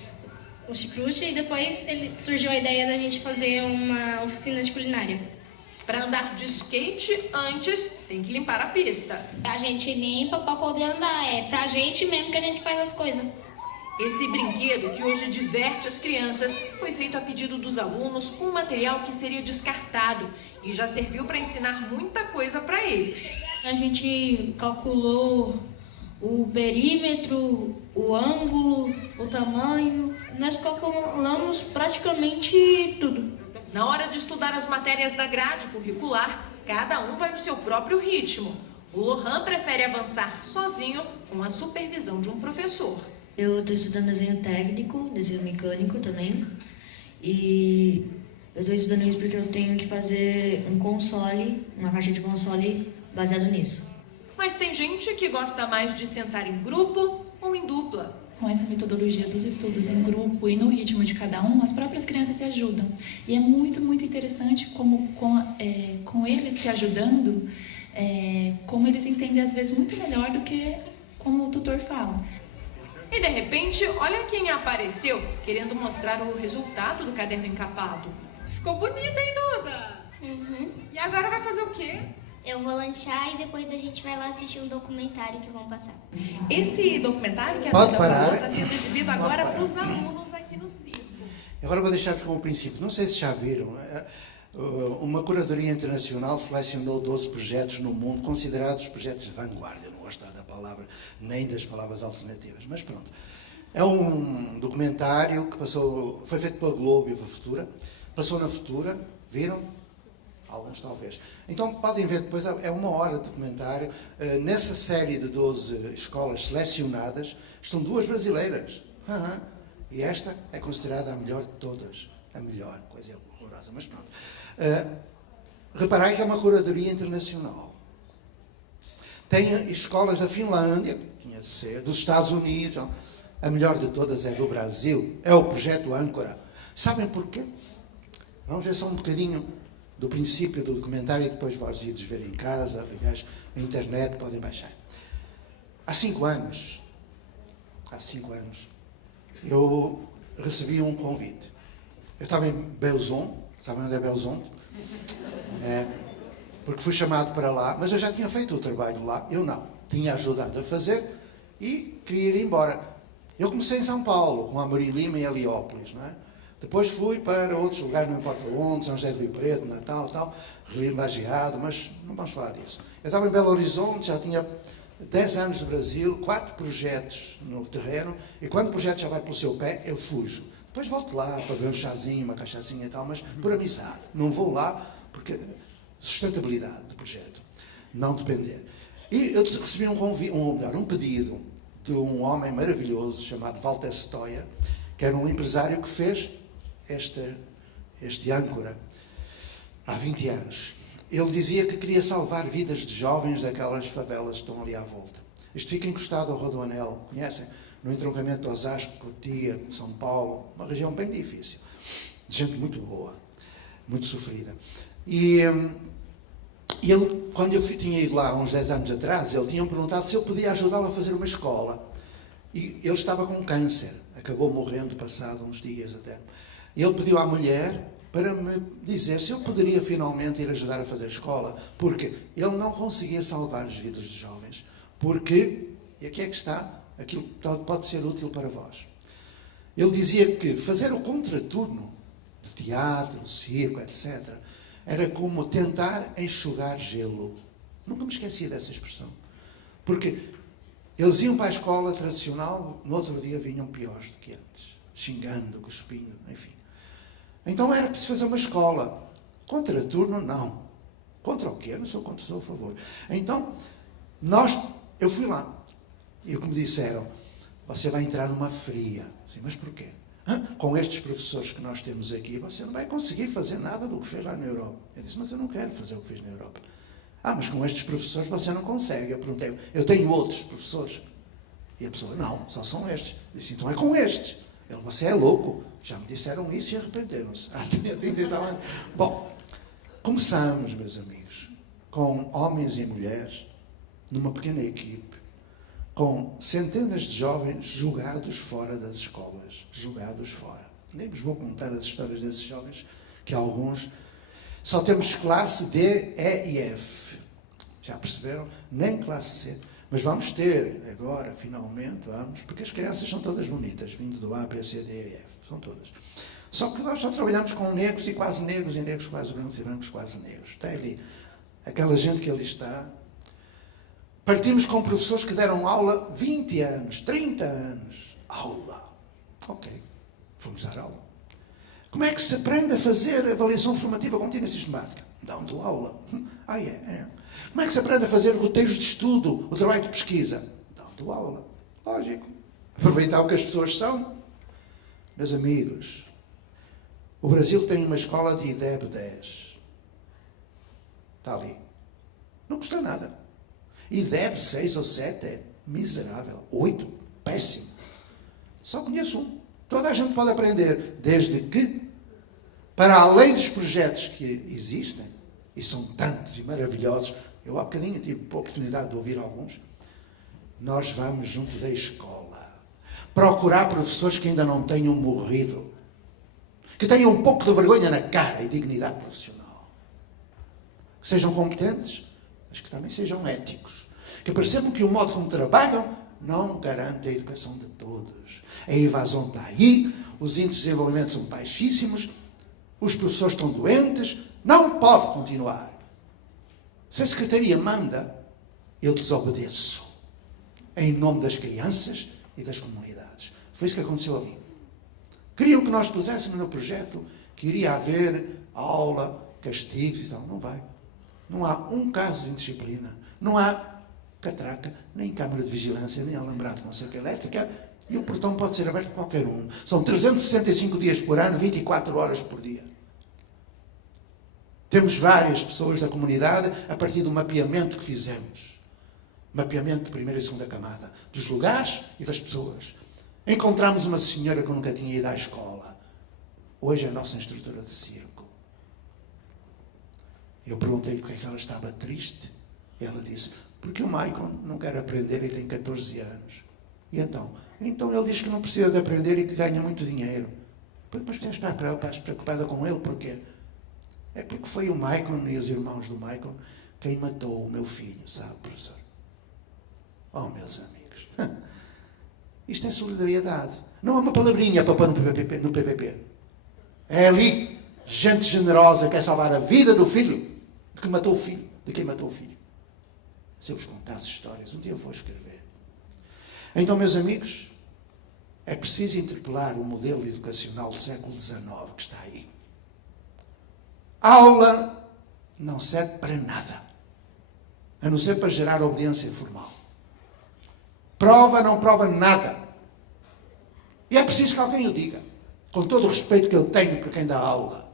o chucrute e depois surgiu a ideia da gente fazer uma oficina de culinária. Para andar de skate, antes tem que limpar a pista. A gente limpa para poder andar, é pra gente mesmo que a gente faz as coisas. Esse brinquedo, que hoje diverte as crianças, foi feito a pedido dos alunos com material que seria descartado e já serviu para ensinar muita coisa para eles. A gente calculou o perímetro, o ângulo, o tamanho. Nós calculamos praticamente tudo. Na hora de estudar as matérias da grade curricular, cada um vai no seu próprio ritmo. O Lohan prefere avançar sozinho com a supervisão de um professor. Eu estou estudando desenho técnico, desenho mecânico também. E eu estou estudando isso porque eu tenho que fazer um console, uma caixa de console baseado nisso. Mas tem gente que gosta mais de sentar em grupo ou em dupla. Com essa metodologia dos estudos em grupo e no ritmo de cada um, as próprias crianças se ajudam. E é muito, muito interessante como com eles se ajudando, como eles entendem às vezes muito melhor do que como o tutor fala. E de repente, olha quem apareceu querendo mostrar o resultado do caderno encapado. Ficou bonito, hein, Duda? Uhum. E agora vai fazer o quê? Eu vou lanchar e depois a gente vai lá assistir um documentário que vão passar. Esse documentário que a Pode Duda parar. falou está sendo exibido agora para os alunos aqui no circo. Agora vou deixar-vos com o princípio. Não sei se já viram, uma curadoria internacional selecionou 12 projetos no mundo, considerados projetos de vanguarda. Eu não gosto da palavra, nem das palavras alternativas, mas pronto. É um documentário que foi feito pela Globo e pela Futura, passou na Futura, viram? Alguns talvez. Então podem ver depois, é 1 hora de documentário. Nessa série de 12 escolas selecionadas estão 2 brasileiras. E esta é considerada a melhor de todas. A melhor, coisa horrorosa, mas pronto. Reparai que é uma curadoria internacional. Tem escolas da Finlândia, tinha de ser, dos Estados Unidos. A melhor de todas é do Brasil. É o Projeto Âncora. Sabem porquê? Vamos ver só um bocadinho do princípio do documentário e depois vós ides ver em casa, aliás, na internet, podem baixar. Há 5 anos, eu recebi um convite. Eu estava em Belzon, sabem onde é Belzon? Porque fui chamado para lá, mas eu já tinha feito o trabalho lá, eu não. Tinha ajudado a fazer e queria ir embora. Eu comecei em São Paulo, com Amorim Lima e Heliópolis, não é? Depois fui para outros lugares, não importa onde, São José do Rio Preto, Natal, tal, Rio Lajeado, mas não vamos falar disso. Eu estava em Belo Horizonte, já tinha 10 anos de Brasil, 4 projetos no terreno, e quando o projeto já vai pelo seu pé, eu fujo. Depois volto lá para ver um chazinho, uma cachaçinha e tal, mas por amizade. Não vou lá porque sustentabilidade do projeto. Não depender. E eu recebi um pedido de um homem maravilhoso chamado Walter Stoia, que era um empresário que fez este âncora há 20 anos. Ele dizia que queria salvar vidas de jovens daquelas favelas que estão ali à volta. Isto fica encostado ao Rodoanel, conhecem? No entroncamento de Osasco, Cotia, São Paulo, uma região bem difícil. De gente muito boa, muito sofrida. E ele, quando eu tinha ido lá, uns 10 anos atrás, ele tinha perguntado se eu podia ajudá-lo a fazer uma escola. E ele estava com câncer, acabou morrendo passado uns dias até. E ele pediu à mulher para me dizer se eu poderia finalmente ir ajudar a fazer a escola, porque ele não conseguia salvar as vidas dos jovens. Porque, e aqui é que está, aquilo pode ser útil para vós. Ele dizia que fazer o contraturno de teatro, circo, etc., era como tentar enxugar gelo. Nunca me esqueci dessa expressão. Porque eles iam para a escola tradicional, no outro dia vinham piores do que antes, xingando, cuspindo, enfim. Então era preciso fazer uma escola. Contraturno, não. Contra o quê? Não sou contra, sou a favor. Então, eu fui lá. E como disseram, você vai entrar numa fria. Assim, mas porquê? Com estes professores que nós temos aqui, você não vai conseguir fazer nada do que fez lá na Europa. Eu disse, mas eu não quero fazer o que fiz na Europa. Mas com estes professores você não consegue. Eu perguntei, eu tenho outros professores? E a pessoa, não, só são estes. Eu disse, então é com estes. Ele, você é louco. Já me disseram isso e arrependeram-se. Bom, começamos, meus amigos, com homens e mulheres, numa pequena equipe, com centenas de jovens jogados fora das escolas. Jogados fora. Nem vos vou contar as histórias desses jovens, que alguns... Só temos classe D, E e F. Já perceberam? Nem classe C. Mas vamos ter agora, finalmente, vamos, porque as crianças são todas bonitas, vindo do A, B, C, D e F. São todas. Só que nós só trabalhamos com negros e negros quase brancos e brancos quase negros. Está ali. Aquela gente que ali está... Partimos com professores que deram aula 20 anos, 30 anos. Aula. Ok. Fomos dar aula. Como é que se aprende a fazer avaliação formativa contínua e sistemática? Dando aula. É. Como é que se aprende a fazer roteiros de estudo, o trabalho de pesquisa? Dando aula. Lógico. Aproveitar o que as pessoas são. Meus amigos, o Brasil tem uma escola de IDEB 10. Está ali. Não custa nada. IDEB 6 ou 7 é miserável. 8, péssimo. Só conheço um. Toda a gente pode aprender, desde que, para além dos projetos que existem, e são tantos e maravilhosos, eu há bocadinho tive a oportunidade de ouvir alguns, nós vamos junto da escola procurar professores que ainda não tenham morrido, que tenham um pouco de vergonha na cara e dignidade profissional, que sejam competentes, mas que também sejam éticos, que percebam que o modo como trabalham não garante a educação de todos. A evasão está aí, os índices de desenvolvimento são baixíssimos, os professores estão doentes, não pode continuar. Se a Secretaria manda, eu desobedeço, em nome das crianças e das comunidades. Foi isso que aconteceu ali. Queriam que nós puséssemos no projeto que iria haver aula, castigos e tal. Não vai. Não há um caso de indisciplina. Não há catraca, nem câmara de vigilância, nem alambrado com cerca elétrica, e o portão pode ser aberto para qualquer um. São 365 dias por ano, 24 horas por dia. Temos várias pessoas da comunidade a partir do mapeamento que fizemos. Mapeamento de primeira e segunda camada, dos lugares e das pessoas. Encontramos uma senhora que nunca tinha ido à escola. Hoje é a nossa instrutora de circo. Eu perguntei-lhe porque é que ela estava triste. Ela disse, porque o Maicon não quer aprender e tem 14 anos. E então? Então ele diz que não precisa de aprender e que ganha muito dinheiro. Mas estás preocupada com ele porquê? É porque foi o Maicon e os irmãos do Maicon quem matou o meu filho, sabe, professor? Oh, meus amigos. Isto é solidariedade. Não é uma palavrinha para pôr no PPP. É ali, gente generosa que quer salvar a vida do filho de quem matou o filho. Se eu vos contasse histórias, um dia eu vou escrever. Então, meus amigos, é preciso interpelar o modelo educacional do século XIX que está aí. Aula não serve para nada, a não ser para gerar obediência formal. Prova não prova nada. E é preciso que alguém o diga, com todo o respeito que eu tenho para quem dá aula,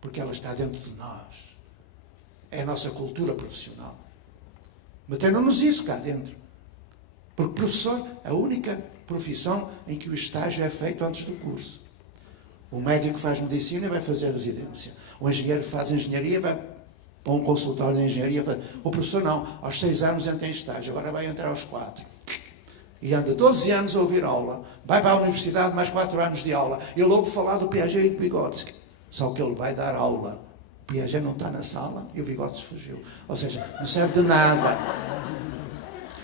porque ela está dentro de nós. É a nossa cultura profissional. Meteram-nos isso cá dentro. Porque professor é a única profissão em que o estágio é feito antes do curso. O médico faz medicina e vai fazer residência. O engenheiro faz engenharia e vai para um consultório de engenharia. O professor não. Aos 6 anos entra em estágio. Agora vai entrar aos 4. E anda 12 anos a ouvir aula. Vai para a universidade mais 4 anos de aula. Ele ouve falar do Piaget e do Vygotsky. Só que ele vai dar aula. O Piaget não está na sala e o Vygotsky fugiu. Ou seja, não serve de nada.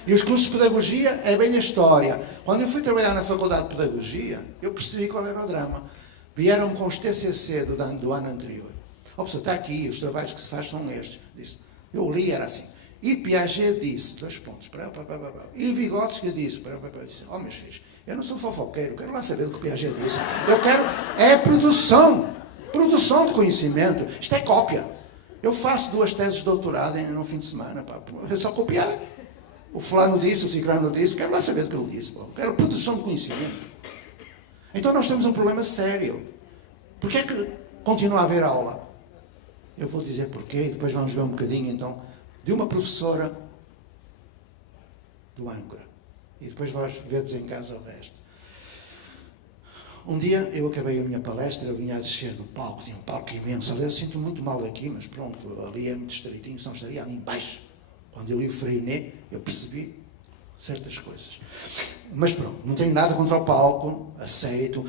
E os cursos de pedagogia é bem a história. Quando eu fui trabalhar na Faculdade de Pedagogia, eu percebi qual era o drama. Vieram com os TCC do ano anterior. Ó, pessoal, está aqui, os trabalhos que se faz são estes. Disse. Eu li, era assim. E Piaget disse, 2 pontos, e Vygotsky disse, ó, meus filhos, eu não sou fofoqueiro, quero lá saber do que Piaget disse. Eu quero, é produção de conhecimento. Isto é cópia. Eu faço 2 teses de doutorado no fim de semana, é só copiar. O fulano disse, o ciclano disse, quero lá saber do que ele disse. Quero produção de conhecimento. Então nós temos um problema sério. Porquê é que continua a haver aula? Eu vou dizer porquê, e depois vamos ver um bocadinho, então, de uma professora do âncora. E depois vais ver em casa o resto. Um dia eu acabei a minha palestra, eu vinha a descer do palco, tinha um palco imenso. Ali eu sinto muito mal aqui, mas pronto, ali é muito estreitinho, senão estaria ali embaixo. Quando eu li o Freinet, eu percebi certas coisas. Mas pronto, não tenho nada contra o palco, aceito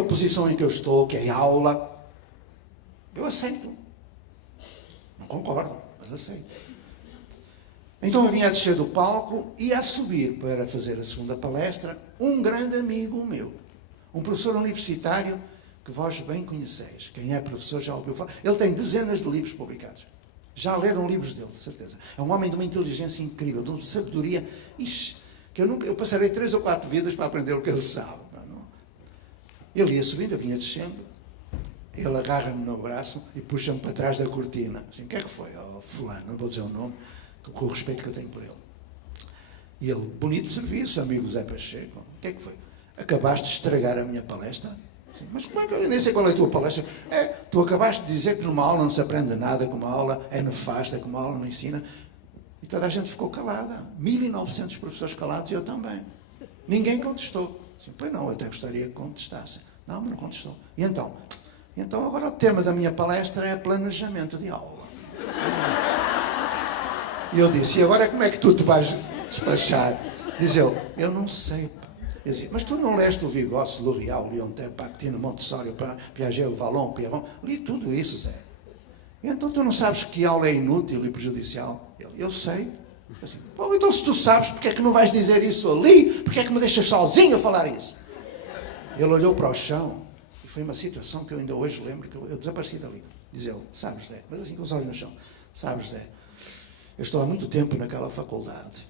a posição em que eu estou, que é aula. Eu aceito. Não concordo, mas aceito. Então eu vinha a descer do palco e a subir para fazer a segunda palestra um grande amigo meu, um professor universitário que vós bem conheceis. Quem é professor já ouviu falar. Ele tem dezenas de livros publicados. Já leram livros dele, de certeza. É um homem de uma inteligência incrível, de uma sabedoria. Ixi, que eu passarei 3 ou 4 vidas para aprender o que ele sabe. Não? Ele ia subindo, eu vinha descendo. Ele agarra-me no braço e puxa-me para trás da cortina. Assim, o que é que foi? Oh, fulano, não vou dizer o nome, com o respeito que eu tenho por ele. E ele, bonito serviço, amigo Zé Pacheco. O que é que foi? Acabaste de estragar a minha palestra? Assim, mas como é que eu nem sei qual é a tua palestra? Tu acabaste de dizer que numa aula não se aprende nada, que uma aula é nefasta, que uma aula não ensina. E toda a gente ficou calada. 1.900 professores calados e eu também. Ninguém contestou. Assim, pois não, eu até gostaria que contestasse. Não, mas não contestou. E então agora o tema da minha palestra é planejamento de aula. E eu disse, e agora como é que tu te vais despachar? Diz ele, eu não sei. Eu dizia, mas tu não leste o Vygotsky, L'Oréal, Leontin, Bakhtin, Montessori, Piaget, Vallon, Pierron? Li tudo isso, Zé. E então tu não sabes que aula é inútil e prejudicial? Eu sei. Assim, pô, então se tu sabes, porque é que não vais dizer isso ali? Porque é que me deixas sozinho a falar isso? Ele olhou para o chão e foi uma situação que eu ainda hoje lembro, que eu desapareci dali. Diz ele, sabes, Zé, mas assim com os olhos no chão, sabes, Zé, eu estou há muito tempo naquela faculdade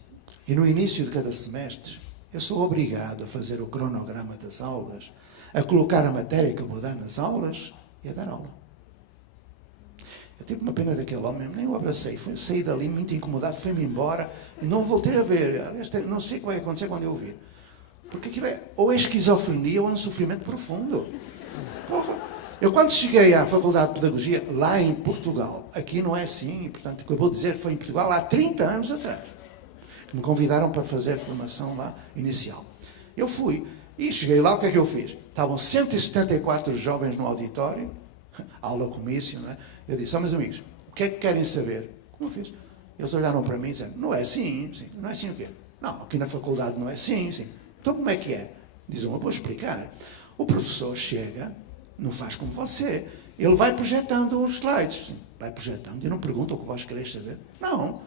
e no início de cada semestre eu sou obrigado a fazer o cronograma das aulas, a colocar a matéria que eu vou dar nas aulas e a dar aula. Eu tive uma pena daquele homem, nem o abracei, saí dali muito incomodado, fui-me embora e não voltei a ver. Aliás, não sei o que vai acontecer quando eu ouvir. Porque aquilo ou é esquizofrenia ou é um sofrimento profundo. Porra. Eu quando cheguei à Faculdade de Pedagogia, lá em Portugal, aqui não é assim, portanto, o que eu vou dizer foi em Portugal há 30 anos atrás, que me convidaram para fazer formação lá inicial. Eu fui e cheguei lá, o que é que eu fiz? Estavam 174 jovens no auditório, aula comício, não é? Eu disse, meus amigos, o que é que querem saber? Como eu fiz? Eles olharam para mim e disseram, não é assim, sim. Não é assim o quê? Não, aqui na faculdade não é assim, sim. Então como é que é? Dizem, eu vou explicar. O professor chega, não faz como você, ele vai projetando os slides, sim. Vai projetando e não pergunta o que vós quereis saber. Não,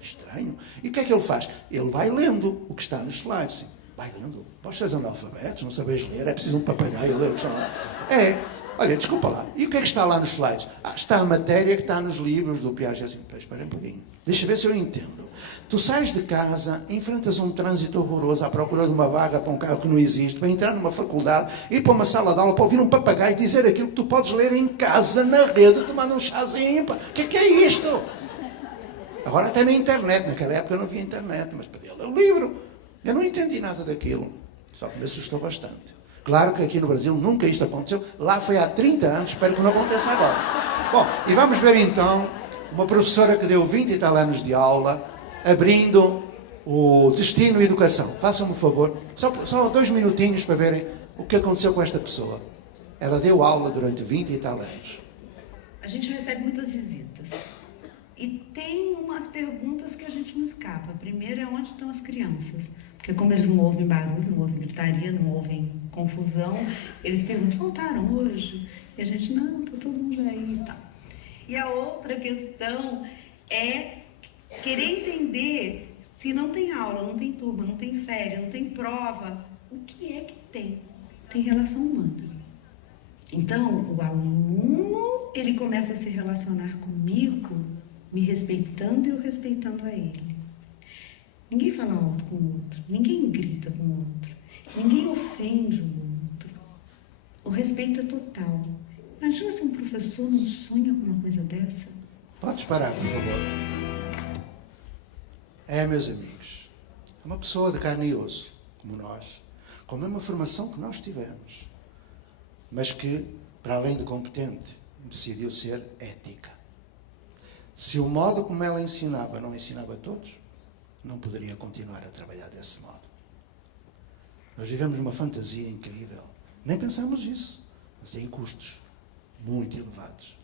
estranho. E o que é que ele faz? Ele vai lendo o que está nos slides, sim. Vai lendo. Vós sois analfabetos, não sabeis ler, é preciso um papagaio ler o que está lá. Olha, desculpa lá. E o que é que está lá nos slides? Está a matéria que está nos livros do Piaget. Assim, espera um pouquinho. Deixa ver se eu entendo. Tu sais de casa, enfrentas um trânsito horroroso à procura de uma vaga para um carro que não existe, para entrar numa faculdade, ir para uma sala de aula, para ouvir um papagaio dizer aquilo que tu podes ler em casa, na rede, tomando um chazinho. Pá. O que é isto? Agora até na internet. Naquela época eu não havia internet, mas podia ler o livro. Eu não entendi nada daquilo. Só que me assustou bastante. Claro que aqui no Brasil nunca isto aconteceu. Lá foi há 30 anos, espero que não aconteça agora. Bom, e vamos ver então uma professora que deu 20 e tal anos de aula, abrindo o Destino e Educação. Façam-me um favor, só 2 minutinhos para verem o que aconteceu com esta pessoa. Ela deu aula durante 20 e tal anos. A gente recebe muitas visitas. E tem umas perguntas que a gente não escapa. A primeira é onde estão as crianças. Porque como eles não ouvem barulho, não ouvem gritaria, não ouvem confusão, eles perguntam, voltaram hoje? E a gente, não, está todo mundo aí e tal. E a outra questão é querer entender se não tem aula, não tem turma, não tem série, não tem prova, o que é que tem? Tem relação humana. Então, o aluno, ele começa a se relacionar comigo, me respeitando e eu respeitando a ele. Ninguém fala alto com o outro, ninguém grita com o outro, ninguém ofende o outro. O respeito é total. Imagina se um professor não sonha com uma coisa dessa. Podes parar, por favor. Meus amigos, é uma pessoa de carne e osso, como nós, com a mesma formação que nós tivemos, mas que, para além de competente, decidiu ser ética. Se o modo como ela ensinava não ensinava a todos, não poderia continuar a trabalhar desse modo. Nós vivemos uma fantasia incrível. Nem pensamos isso, mas em custos muito elevados.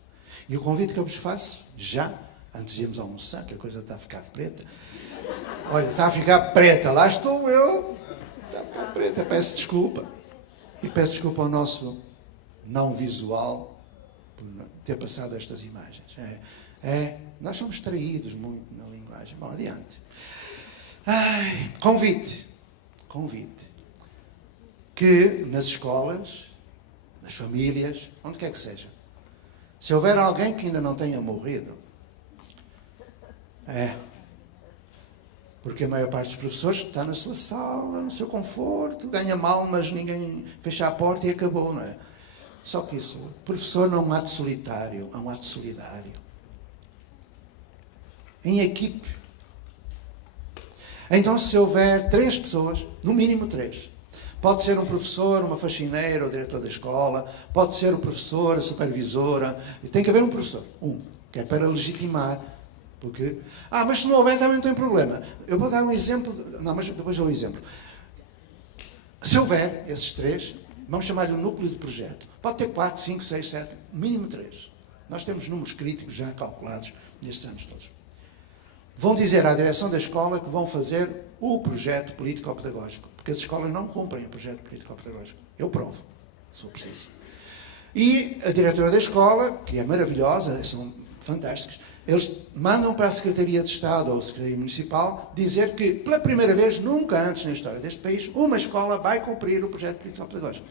E o convite que eu vos faço, já, antes de irmos almoçar, que a coisa está a ficar preta. Olha, está a ficar preta, lá estou eu. Está a ficar preta, peço desculpa. E peço desculpa ao nosso não visual por ter passado estas imagens. Nós somos traídos muito na linguagem. Bom, adiante. Convite. Que nas escolas, nas famílias, onde quer que seja, se houver alguém que ainda não tenha morrido, porque a maior parte dos professores está na sua sala, no seu conforto, ganha mal, mas ninguém fecha a porta e acabou, não é? Só que isso, o professor não é um ato solitário, é um ato solidário. Em equipe. Então, se houver 3 pessoas, no mínimo 3, pode ser um professor, uma faxineira, o diretor da escola, pode ser o professor, a supervisora, tem que haver um professor, que é para legitimar, porque, mas se não houver também não tem problema. Eu vou dar um exemplo, mas depois dou um exemplo. Se houver esses 3, vamos chamar-lhe um núcleo de projeto. Pode ter 4, 5, 6, 7, mínimo 3. Nós temos números críticos já calculados nestes anos todos. Vão dizer à direção da escola que vão fazer o projeto político-pedagógico, porque as escolas não cumprem o projeto político-pedagógico. Eu provo, se for preciso. E a diretora da escola, que é maravilhosa, são fantásticos, eles mandam para a Secretaria de Estado ou a Secretaria Municipal dizer que, pela primeira vez, nunca antes na história deste país, uma escola vai cumprir o projeto político-pedagógico.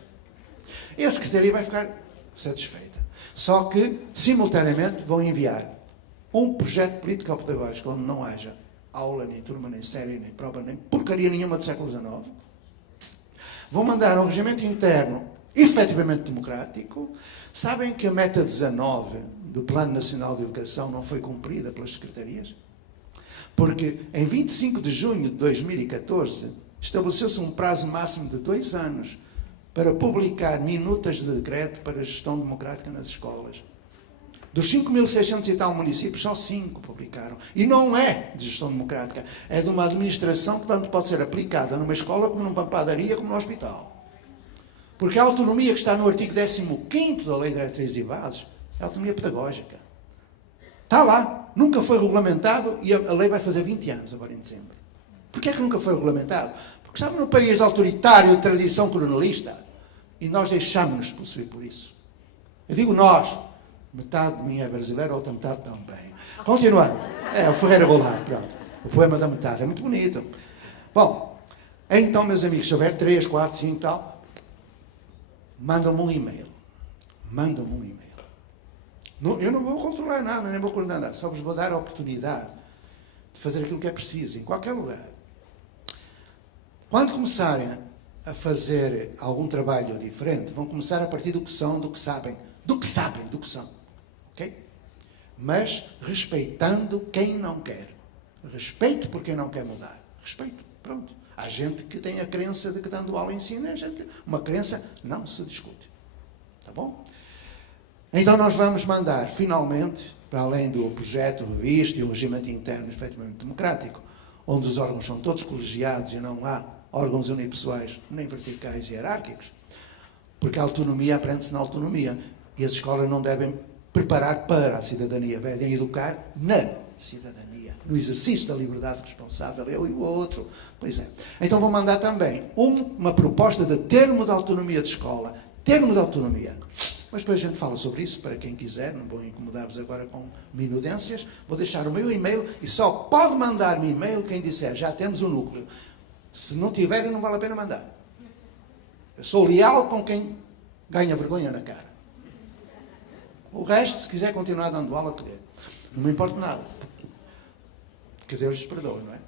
E a Secretaria vai ficar satisfeita. Só que, simultaneamente, vão enviar um projeto político-pedagógico onde não haja aula, nem turma, nem série, nem prova, nem porcaria nenhuma do século XIX. Vão mandar um regimento interno efetivamente democrático. Sabem que a meta 19 do Plano Nacional de Educação não foi cumprida pelas secretarias? Porque em 25 de junho de 2014 estabeleceu-se um prazo máximo de 2 anos para publicar minutas de decreto para a gestão democrática nas escolas. Dos 5.600 e tal municípios, só 5 publicaram. E não é de gestão democrática, é de uma administração que tanto pode ser aplicada numa escola, como numa padaria, como no hospital. Porque a autonomia que está no artigo 15º da Lei de Diretrizes e Bases é a autonomia pedagógica. Está lá, nunca foi regulamentado e a lei vai fazer 20 anos agora em dezembro. Porquê é que nunca foi regulamentado? Porque estamos num país autoritário de tradição colonialista e nós deixámos-nos possuir por isso. Eu digo nós. Metade de mim é brasileira, a outra metade também. Continuando. O Ferreira Goulart, pronto. O poema da metade. É muito bonito. Bom, então, meus amigos, se houver 3, 4, 5 e tal, mandam-me um e-mail. mandam-me um e-mail. Eu não vou controlar nada, nem vou coordenar nada, só vos vou dar a oportunidade de fazer aquilo que é preciso, em qualquer lugar. Quando começarem a fazer algum trabalho diferente, vão começar a partir do que são, do que sabem, do que são. Ok? Mas respeitando quem não quer. Respeito por quem não quer mudar. Respeito, pronto. Há gente que tem a crença de que dando aula ensina, uma crença não se discute. Tá bom? Então nós vamos mandar, finalmente, para além do projeto revisto e o regimento interno efetivamente democrático, onde os órgãos são todos colegiados e não há órgãos unipessoais nem verticais e hierárquicos, porque a autonomia aprende-se na autonomia e as escolas não devem preparar para a cidadania, devem educar na cidadania, no exercício da liberdade responsável, eu e o outro. Pois é. Então vou mandar também uma proposta de termo de autonomia de escola, termo de autonomia. Mas depois a gente fala sobre isso, para quem quiser, não vou incomodar-vos agora com minudências, vou deixar o meu e-mail e só pode mandar-me e-mail quem disser, já temos um núcleo. Se não tiverem, não vale a pena mandar. Eu sou leal com quem ganha vergonha na cara. O resto, se quiser continuar dando aula, que dê. Não me importa nada. Que Deus lhes perdoe, não é?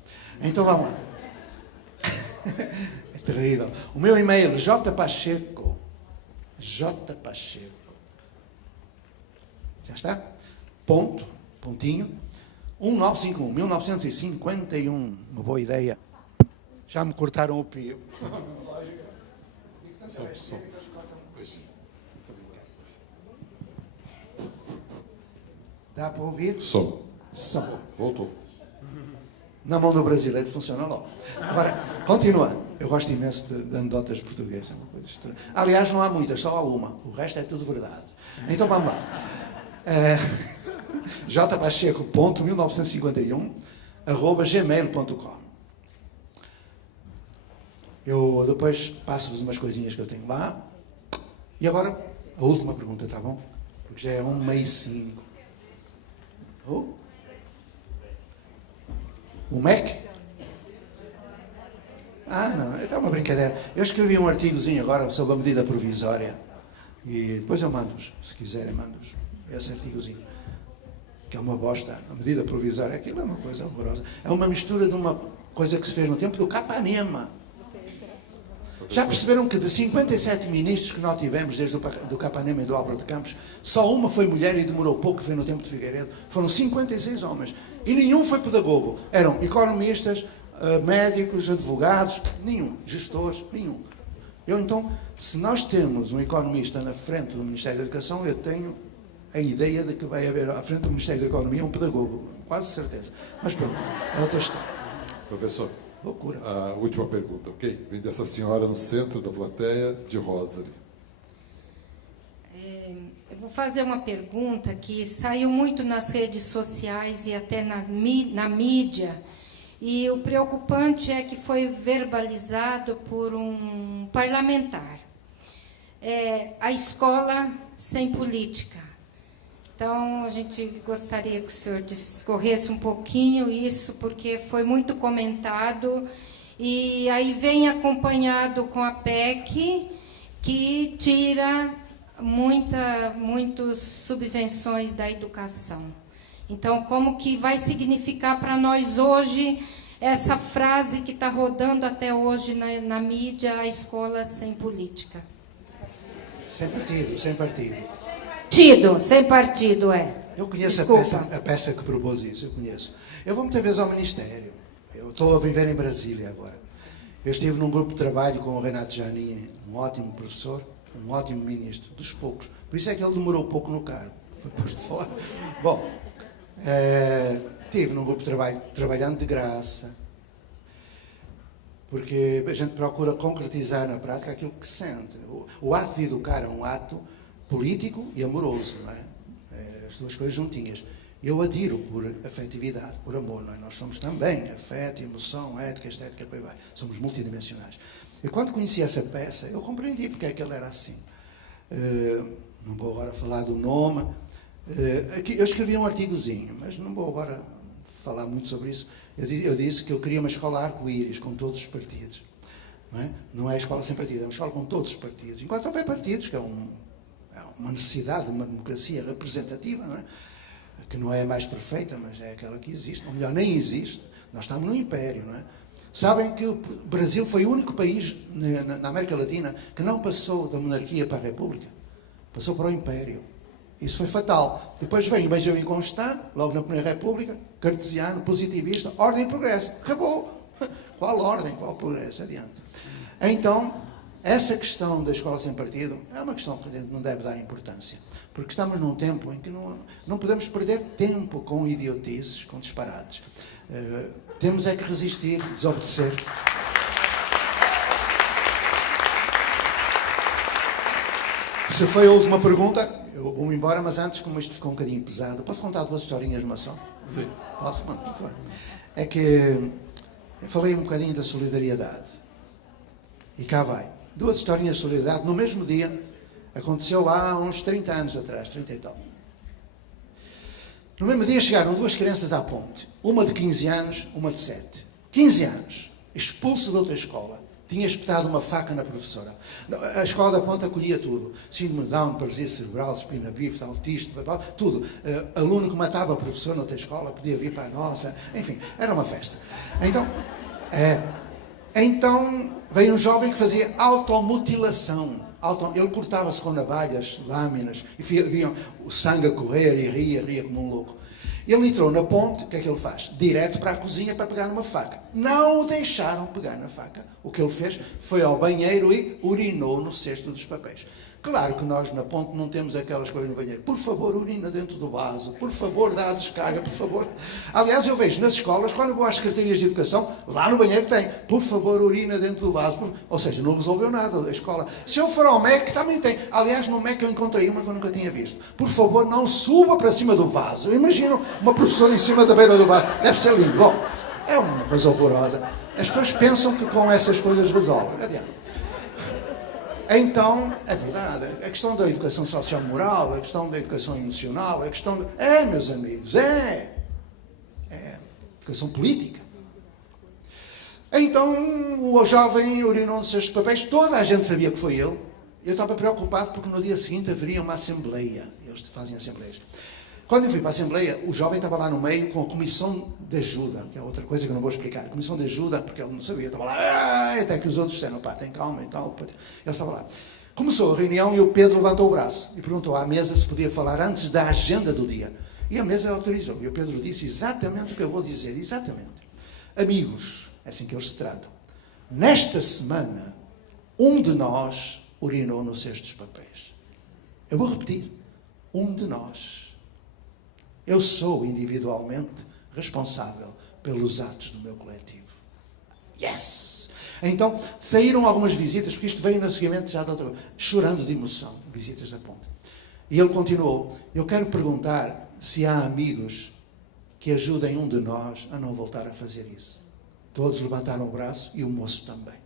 Então vamos lá. É terrível. O meu e-mail, jpacheco. Já está? Pontinho. 1951, 1951. Uma boa ideia. Já me cortaram o pio. Dá para ouvir? Som. Voltou. Na mão do brasileiro funciona logo. Agora, continua. Eu gosto imenso de anedotas portuguesas. Aliás, não há muitas, só há uma. O resto é tudo verdade. Então vamos lá. jpacheco.1951@gmail.com. Eu depois passo-vos umas coisinhas que eu tenho lá. E agora, a última pergunta, tá bom? Porque já é 1h05. O MEC? Não, é uma brincadeira. Eu escrevi um artigozinho agora sobre a medida provisória. E depois eu mando-vos, se quiserem, mando-vos esse artigozinho. Que é uma bosta. A medida provisória, aquilo é uma coisa horrorosa. É uma mistura de uma coisa que se fez no tempo do Capanema. Já perceberam que de 57 ministros que nós tivemos, desde do Capanema e do Álvaro de Campos, só uma foi mulher e demorou pouco, foi no tempo de Figueiredo. Foram 56 homens. E nenhum foi pedagogo. Eram economistas, médicos, advogados, nenhum. Gestores, nenhum. Então, se nós temos um economista na frente do Ministério da Educação, eu tenho a ideia de que vai haver à frente do Ministério da Economia um pedagogo. Quase certeza. Mas pronto, é outra história. Professor. Loucura. A última pergunta, ok? Vem dessa senhora no centro da plateia, de Rosary. Eu vou fazer uma pergunta que saiu muito nas redes sociais e até na mídia. E o preocupante é que foi verbalizado por um parlamentar. A escola sem política. Então, a gente gostaria que o senhor discorresse um pouquinho isso, porque foi muito comentado, e aí vem acompanhado com a PEC, que tira muitas subvenções da educação. Então, como que vai significar para nós hoje essa frase que está rodando até hoje na mídia, a escola sem política? Sem partido, sem partido. Sem partido, Eu conheço a peça que propôs isso, eu conheço. Eu vou muitas vezes ao Ministério. Eu estou a viver em Brasília agora. Eu estive num grupo de trabalho com o Renato Giannini, um ótimo professor, um ótimo ministro, dos poucos. Por isso é que ele demorou pouco no cargo. Foi posto fora. Bom, estive num grupo de trabalho, trabalhando de graça, porque a gente procura concretizar na prática aquilo que sente. O ato de educar é um ato político e amoroso, não é? As duas coisas juntinhas. Eu adiro por afetividade, por amor, não é? Nós somos também afeto, emoção, ética, estética, por aí vai. Somos multidimensionais. E quando conheci essa peça, eu compreendi porque é que ele era assim. Não vou agora falar do nome. Eu escrevi um artigozinho, mas não vou agora falar muito sobre isso. Eu disse que eu queria uma escola arco-íris, com todos os partidos. Não é a escola sem partido, é uma escola com todos os partidos. Enquanto houver partidos, que é há uma necessidade de uma democracia representativa, não é? Que não é a mais perfeita, mas é aquela que existe. Ou melhor, nem existe. Nós estamos no Império, não é? Sabem que o Brasil foi o único país na América Latina que não passou da monarquia para a República. Passou para o Império. Isso foi fatal. Depois vem o Benjamin Constant, logo na Primeira República, cartesiano, positivista, ordem e progresso. Acabou. Qual ordem, qual progresso? Adiante. Então, essa questão da escola sem partido é uma questão que a gente não deve dar importância. Porque estamos num tempo em que não podemos perder tempo com idiotices, com disparates. Temos é que resistir, desobedecer. Se foi a última pergunta, eu vou-me embora, mas antes, como isto ficou um bocadinho pesado, posso contar 2 historinhas numa só? Sim. Posso? É que eu falei um bocadinho da solidariedade. E cá vai. 2 historinhas de solidariedade no mesmo dia. Aconteceu há uns 30 anos atrás, 30 e tal. No mesmo dia chegaram 2 crianças à ponte. Uma de 15 anos, uma de 7. 15 anos, expulso de outra escola. Tinha espetado uma faca na professora. A escola da ponte acolhia tudo. Síndrome de Down, paralisia cerebral, espina bífida, autista, tudo. Aluno que matava a professora na outra escola, podia vir para a nossa. Enfim, era uma festa. Então veio um jovem que fazia automutilação. Ele cortava-se com navalhas, lâminas, e viam o sangue a correr e ria como um louco. Ele entrou na ponte, o que é que ele faz? Direto para a cozinha para pegar numa faca. Não o deixaram pegar na faca. O que ele fez foi ao banheiro e urinou no cesto dos papéis. Claro que nós na ponte não temos aquelas coisas no banheiro. Por favor, urina dentro do vaso. Por favor, dá a descarga, por favor. Aliás, eu vejo nas escolas, quando vou às secretarias de educação, lá no banheiro tem. Por favor, urina dentro do vaso. Ou seja, não resolveu nada a escola. Se eu for ao MEC, também tem. Aliás, no MEC eu encontrei uma que eu nunca tinha visto. Por favor, não suba para cima do vaso. Eu imagino uma professora em cima da beira do vaso. Deve ser lindo. Bom, é uma coisa horrorosa. As pessoas pensam que com essas coisas resolvem. Adiante. Então, é verdade, a questão da educação social-moral, a questão da educação emocional, a questão... meus amigos, educação política. Então, o jovem urinou nos seus papéis, toda a gente sabia que foi ele. Eu estava preocupado porque no dia seguinte haveria uma assembleia. Eles fazem assembleias. Quando eu fui para a Assembleia, o jovem estava lá no meio com a comissão de ajuda, que é outra coisa que eu não vou explicar. A comissão de ajuda, porque ele não sabia, estava lá, até que os outros disseram, pá, tem calma e tal. Ele estava lá. Começou a reunião e o Pedro levantou o braço e perguntou à mesa se podia falar antes da agenda do dia. E a mesa autorizou. E o Pedro disse exatamente o que eu vou dizer, exatamente. Amigos, é assim que eles se tratam. Nesta semana, um de nós urinou no cesto dos papéis. Eu vou repetir. Um de nós. Eu sou individualmente responsável pelos atos do meu coletivo. Yes! Então, saíram algumas visitas, porque isto veio no seguimento já da outra, chorando de emoção, visitas da ponte. E ele continuou, eu quero perguntar se há amigos que ajudem um de nós a não voltar a fazer isso. Todos levantaram o braço e o moço também.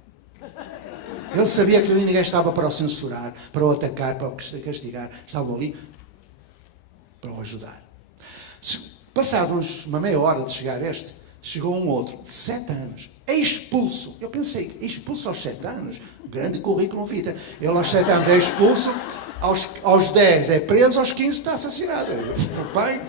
Ele sabia que ali ninguém estava para o censurar, para o atacar, para o castigar. Estavam ali para o ajudar. Passado uma meia hora de chegar chegou um outro, de 7 anos, expulso. Eu pensei, expulso aos 7 anos? Grande currículo vitae. Ele aos 7 anos é expulso, aos 10 é preso, aos 15 está assassinado. O pai...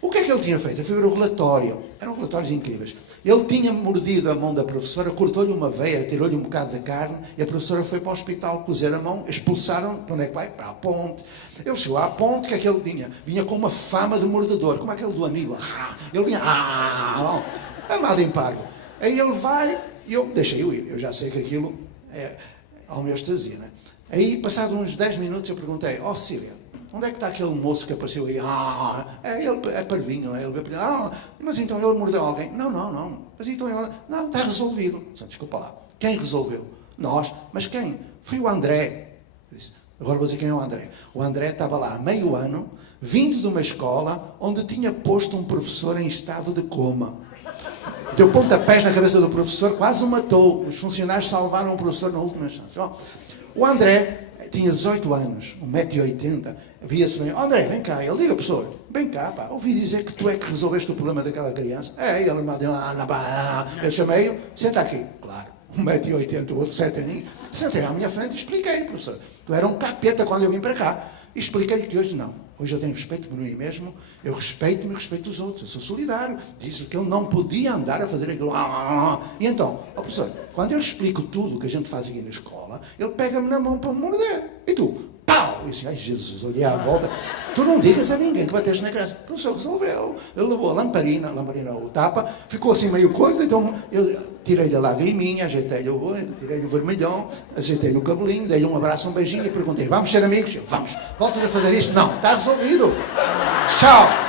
O que é que ele tinha feito? Ele fez um relatório. Eram relatórios incríveis. Ele tinha mordido a mão da professora, cortou-lhe uma veia, tirou-lhe um bocado de carne, e a professora foi para o hospital cozer a mão, expulsaram, para onde é que vai? Para a ponte. Ele chegou à ponte, o que é que ele tinha? Vinha com uma fama de mordedor, como aquele do amigo. Ele vinha, amado em pago. Aí ele vai, e eu deixei-o ir. Eu já sei que aquilo é homeostasia, né? Aí, passados uns 10 minutos, eu perguntei, Cília, onde é que está aquele moço que apareceu aí? Ele é parvinho, ele veio pedir. Mas então ele mordeu alguém? Não. Mas então ele... Não, está resolvido. Desculpa lá. Quem resolveu? Nós. Mas quem? Foi o André. Agora vou dizer quem é o André. O André estava lá há meio ano, vindo de uma escola onde tinha posto um professor em estado de coma. Deu pontapés na cabeça do professor, quase o matou. Os funcionários salvaram o professor na última chance. O André tinha 18 anos, 1,80 m, via-se bem. André, vem cá. Ele, diga, professor, vem cá, pá. Ouvi dizer que tu é que resolveste o problema daquela criança. Ele me deu eu chamei-o, senta aqui. Claro, 1,80m, o outro 7 aninhos. Sentei à minha frente e expliquei, professor. Tu era um capeta quando eu vim para cá. E expliquei-lhe que hoje não. Hoje eu tenho respeito por mim mesmo, eu respeito-me e respeito os outros. Eu sou solidário. Disse que eu não podia andar a fazer aquilo. E então, professor, quando eu explico tudo o que a gente faz aqui na escola, ele pega-me na mão para me morder. E tu? Pau! Eu disse, ai Jesus, olhei à volta. Tu não digas a ninguém que bateres na criança. O professor resolveu. Ele levou a lamparina, o tapa, ficou assim meio coisa, então eu tirei-lhe a lagriminha, ajeitei-lhe o olho, tirei-lhe o vermelhão, ajeitei-lhe o cabelinho, dei-lhe um abraço, um beijinho e perguntei, vamos ser amigos? Vamos. Voltas a fazer isto? Não. Está resolvido. Tchau.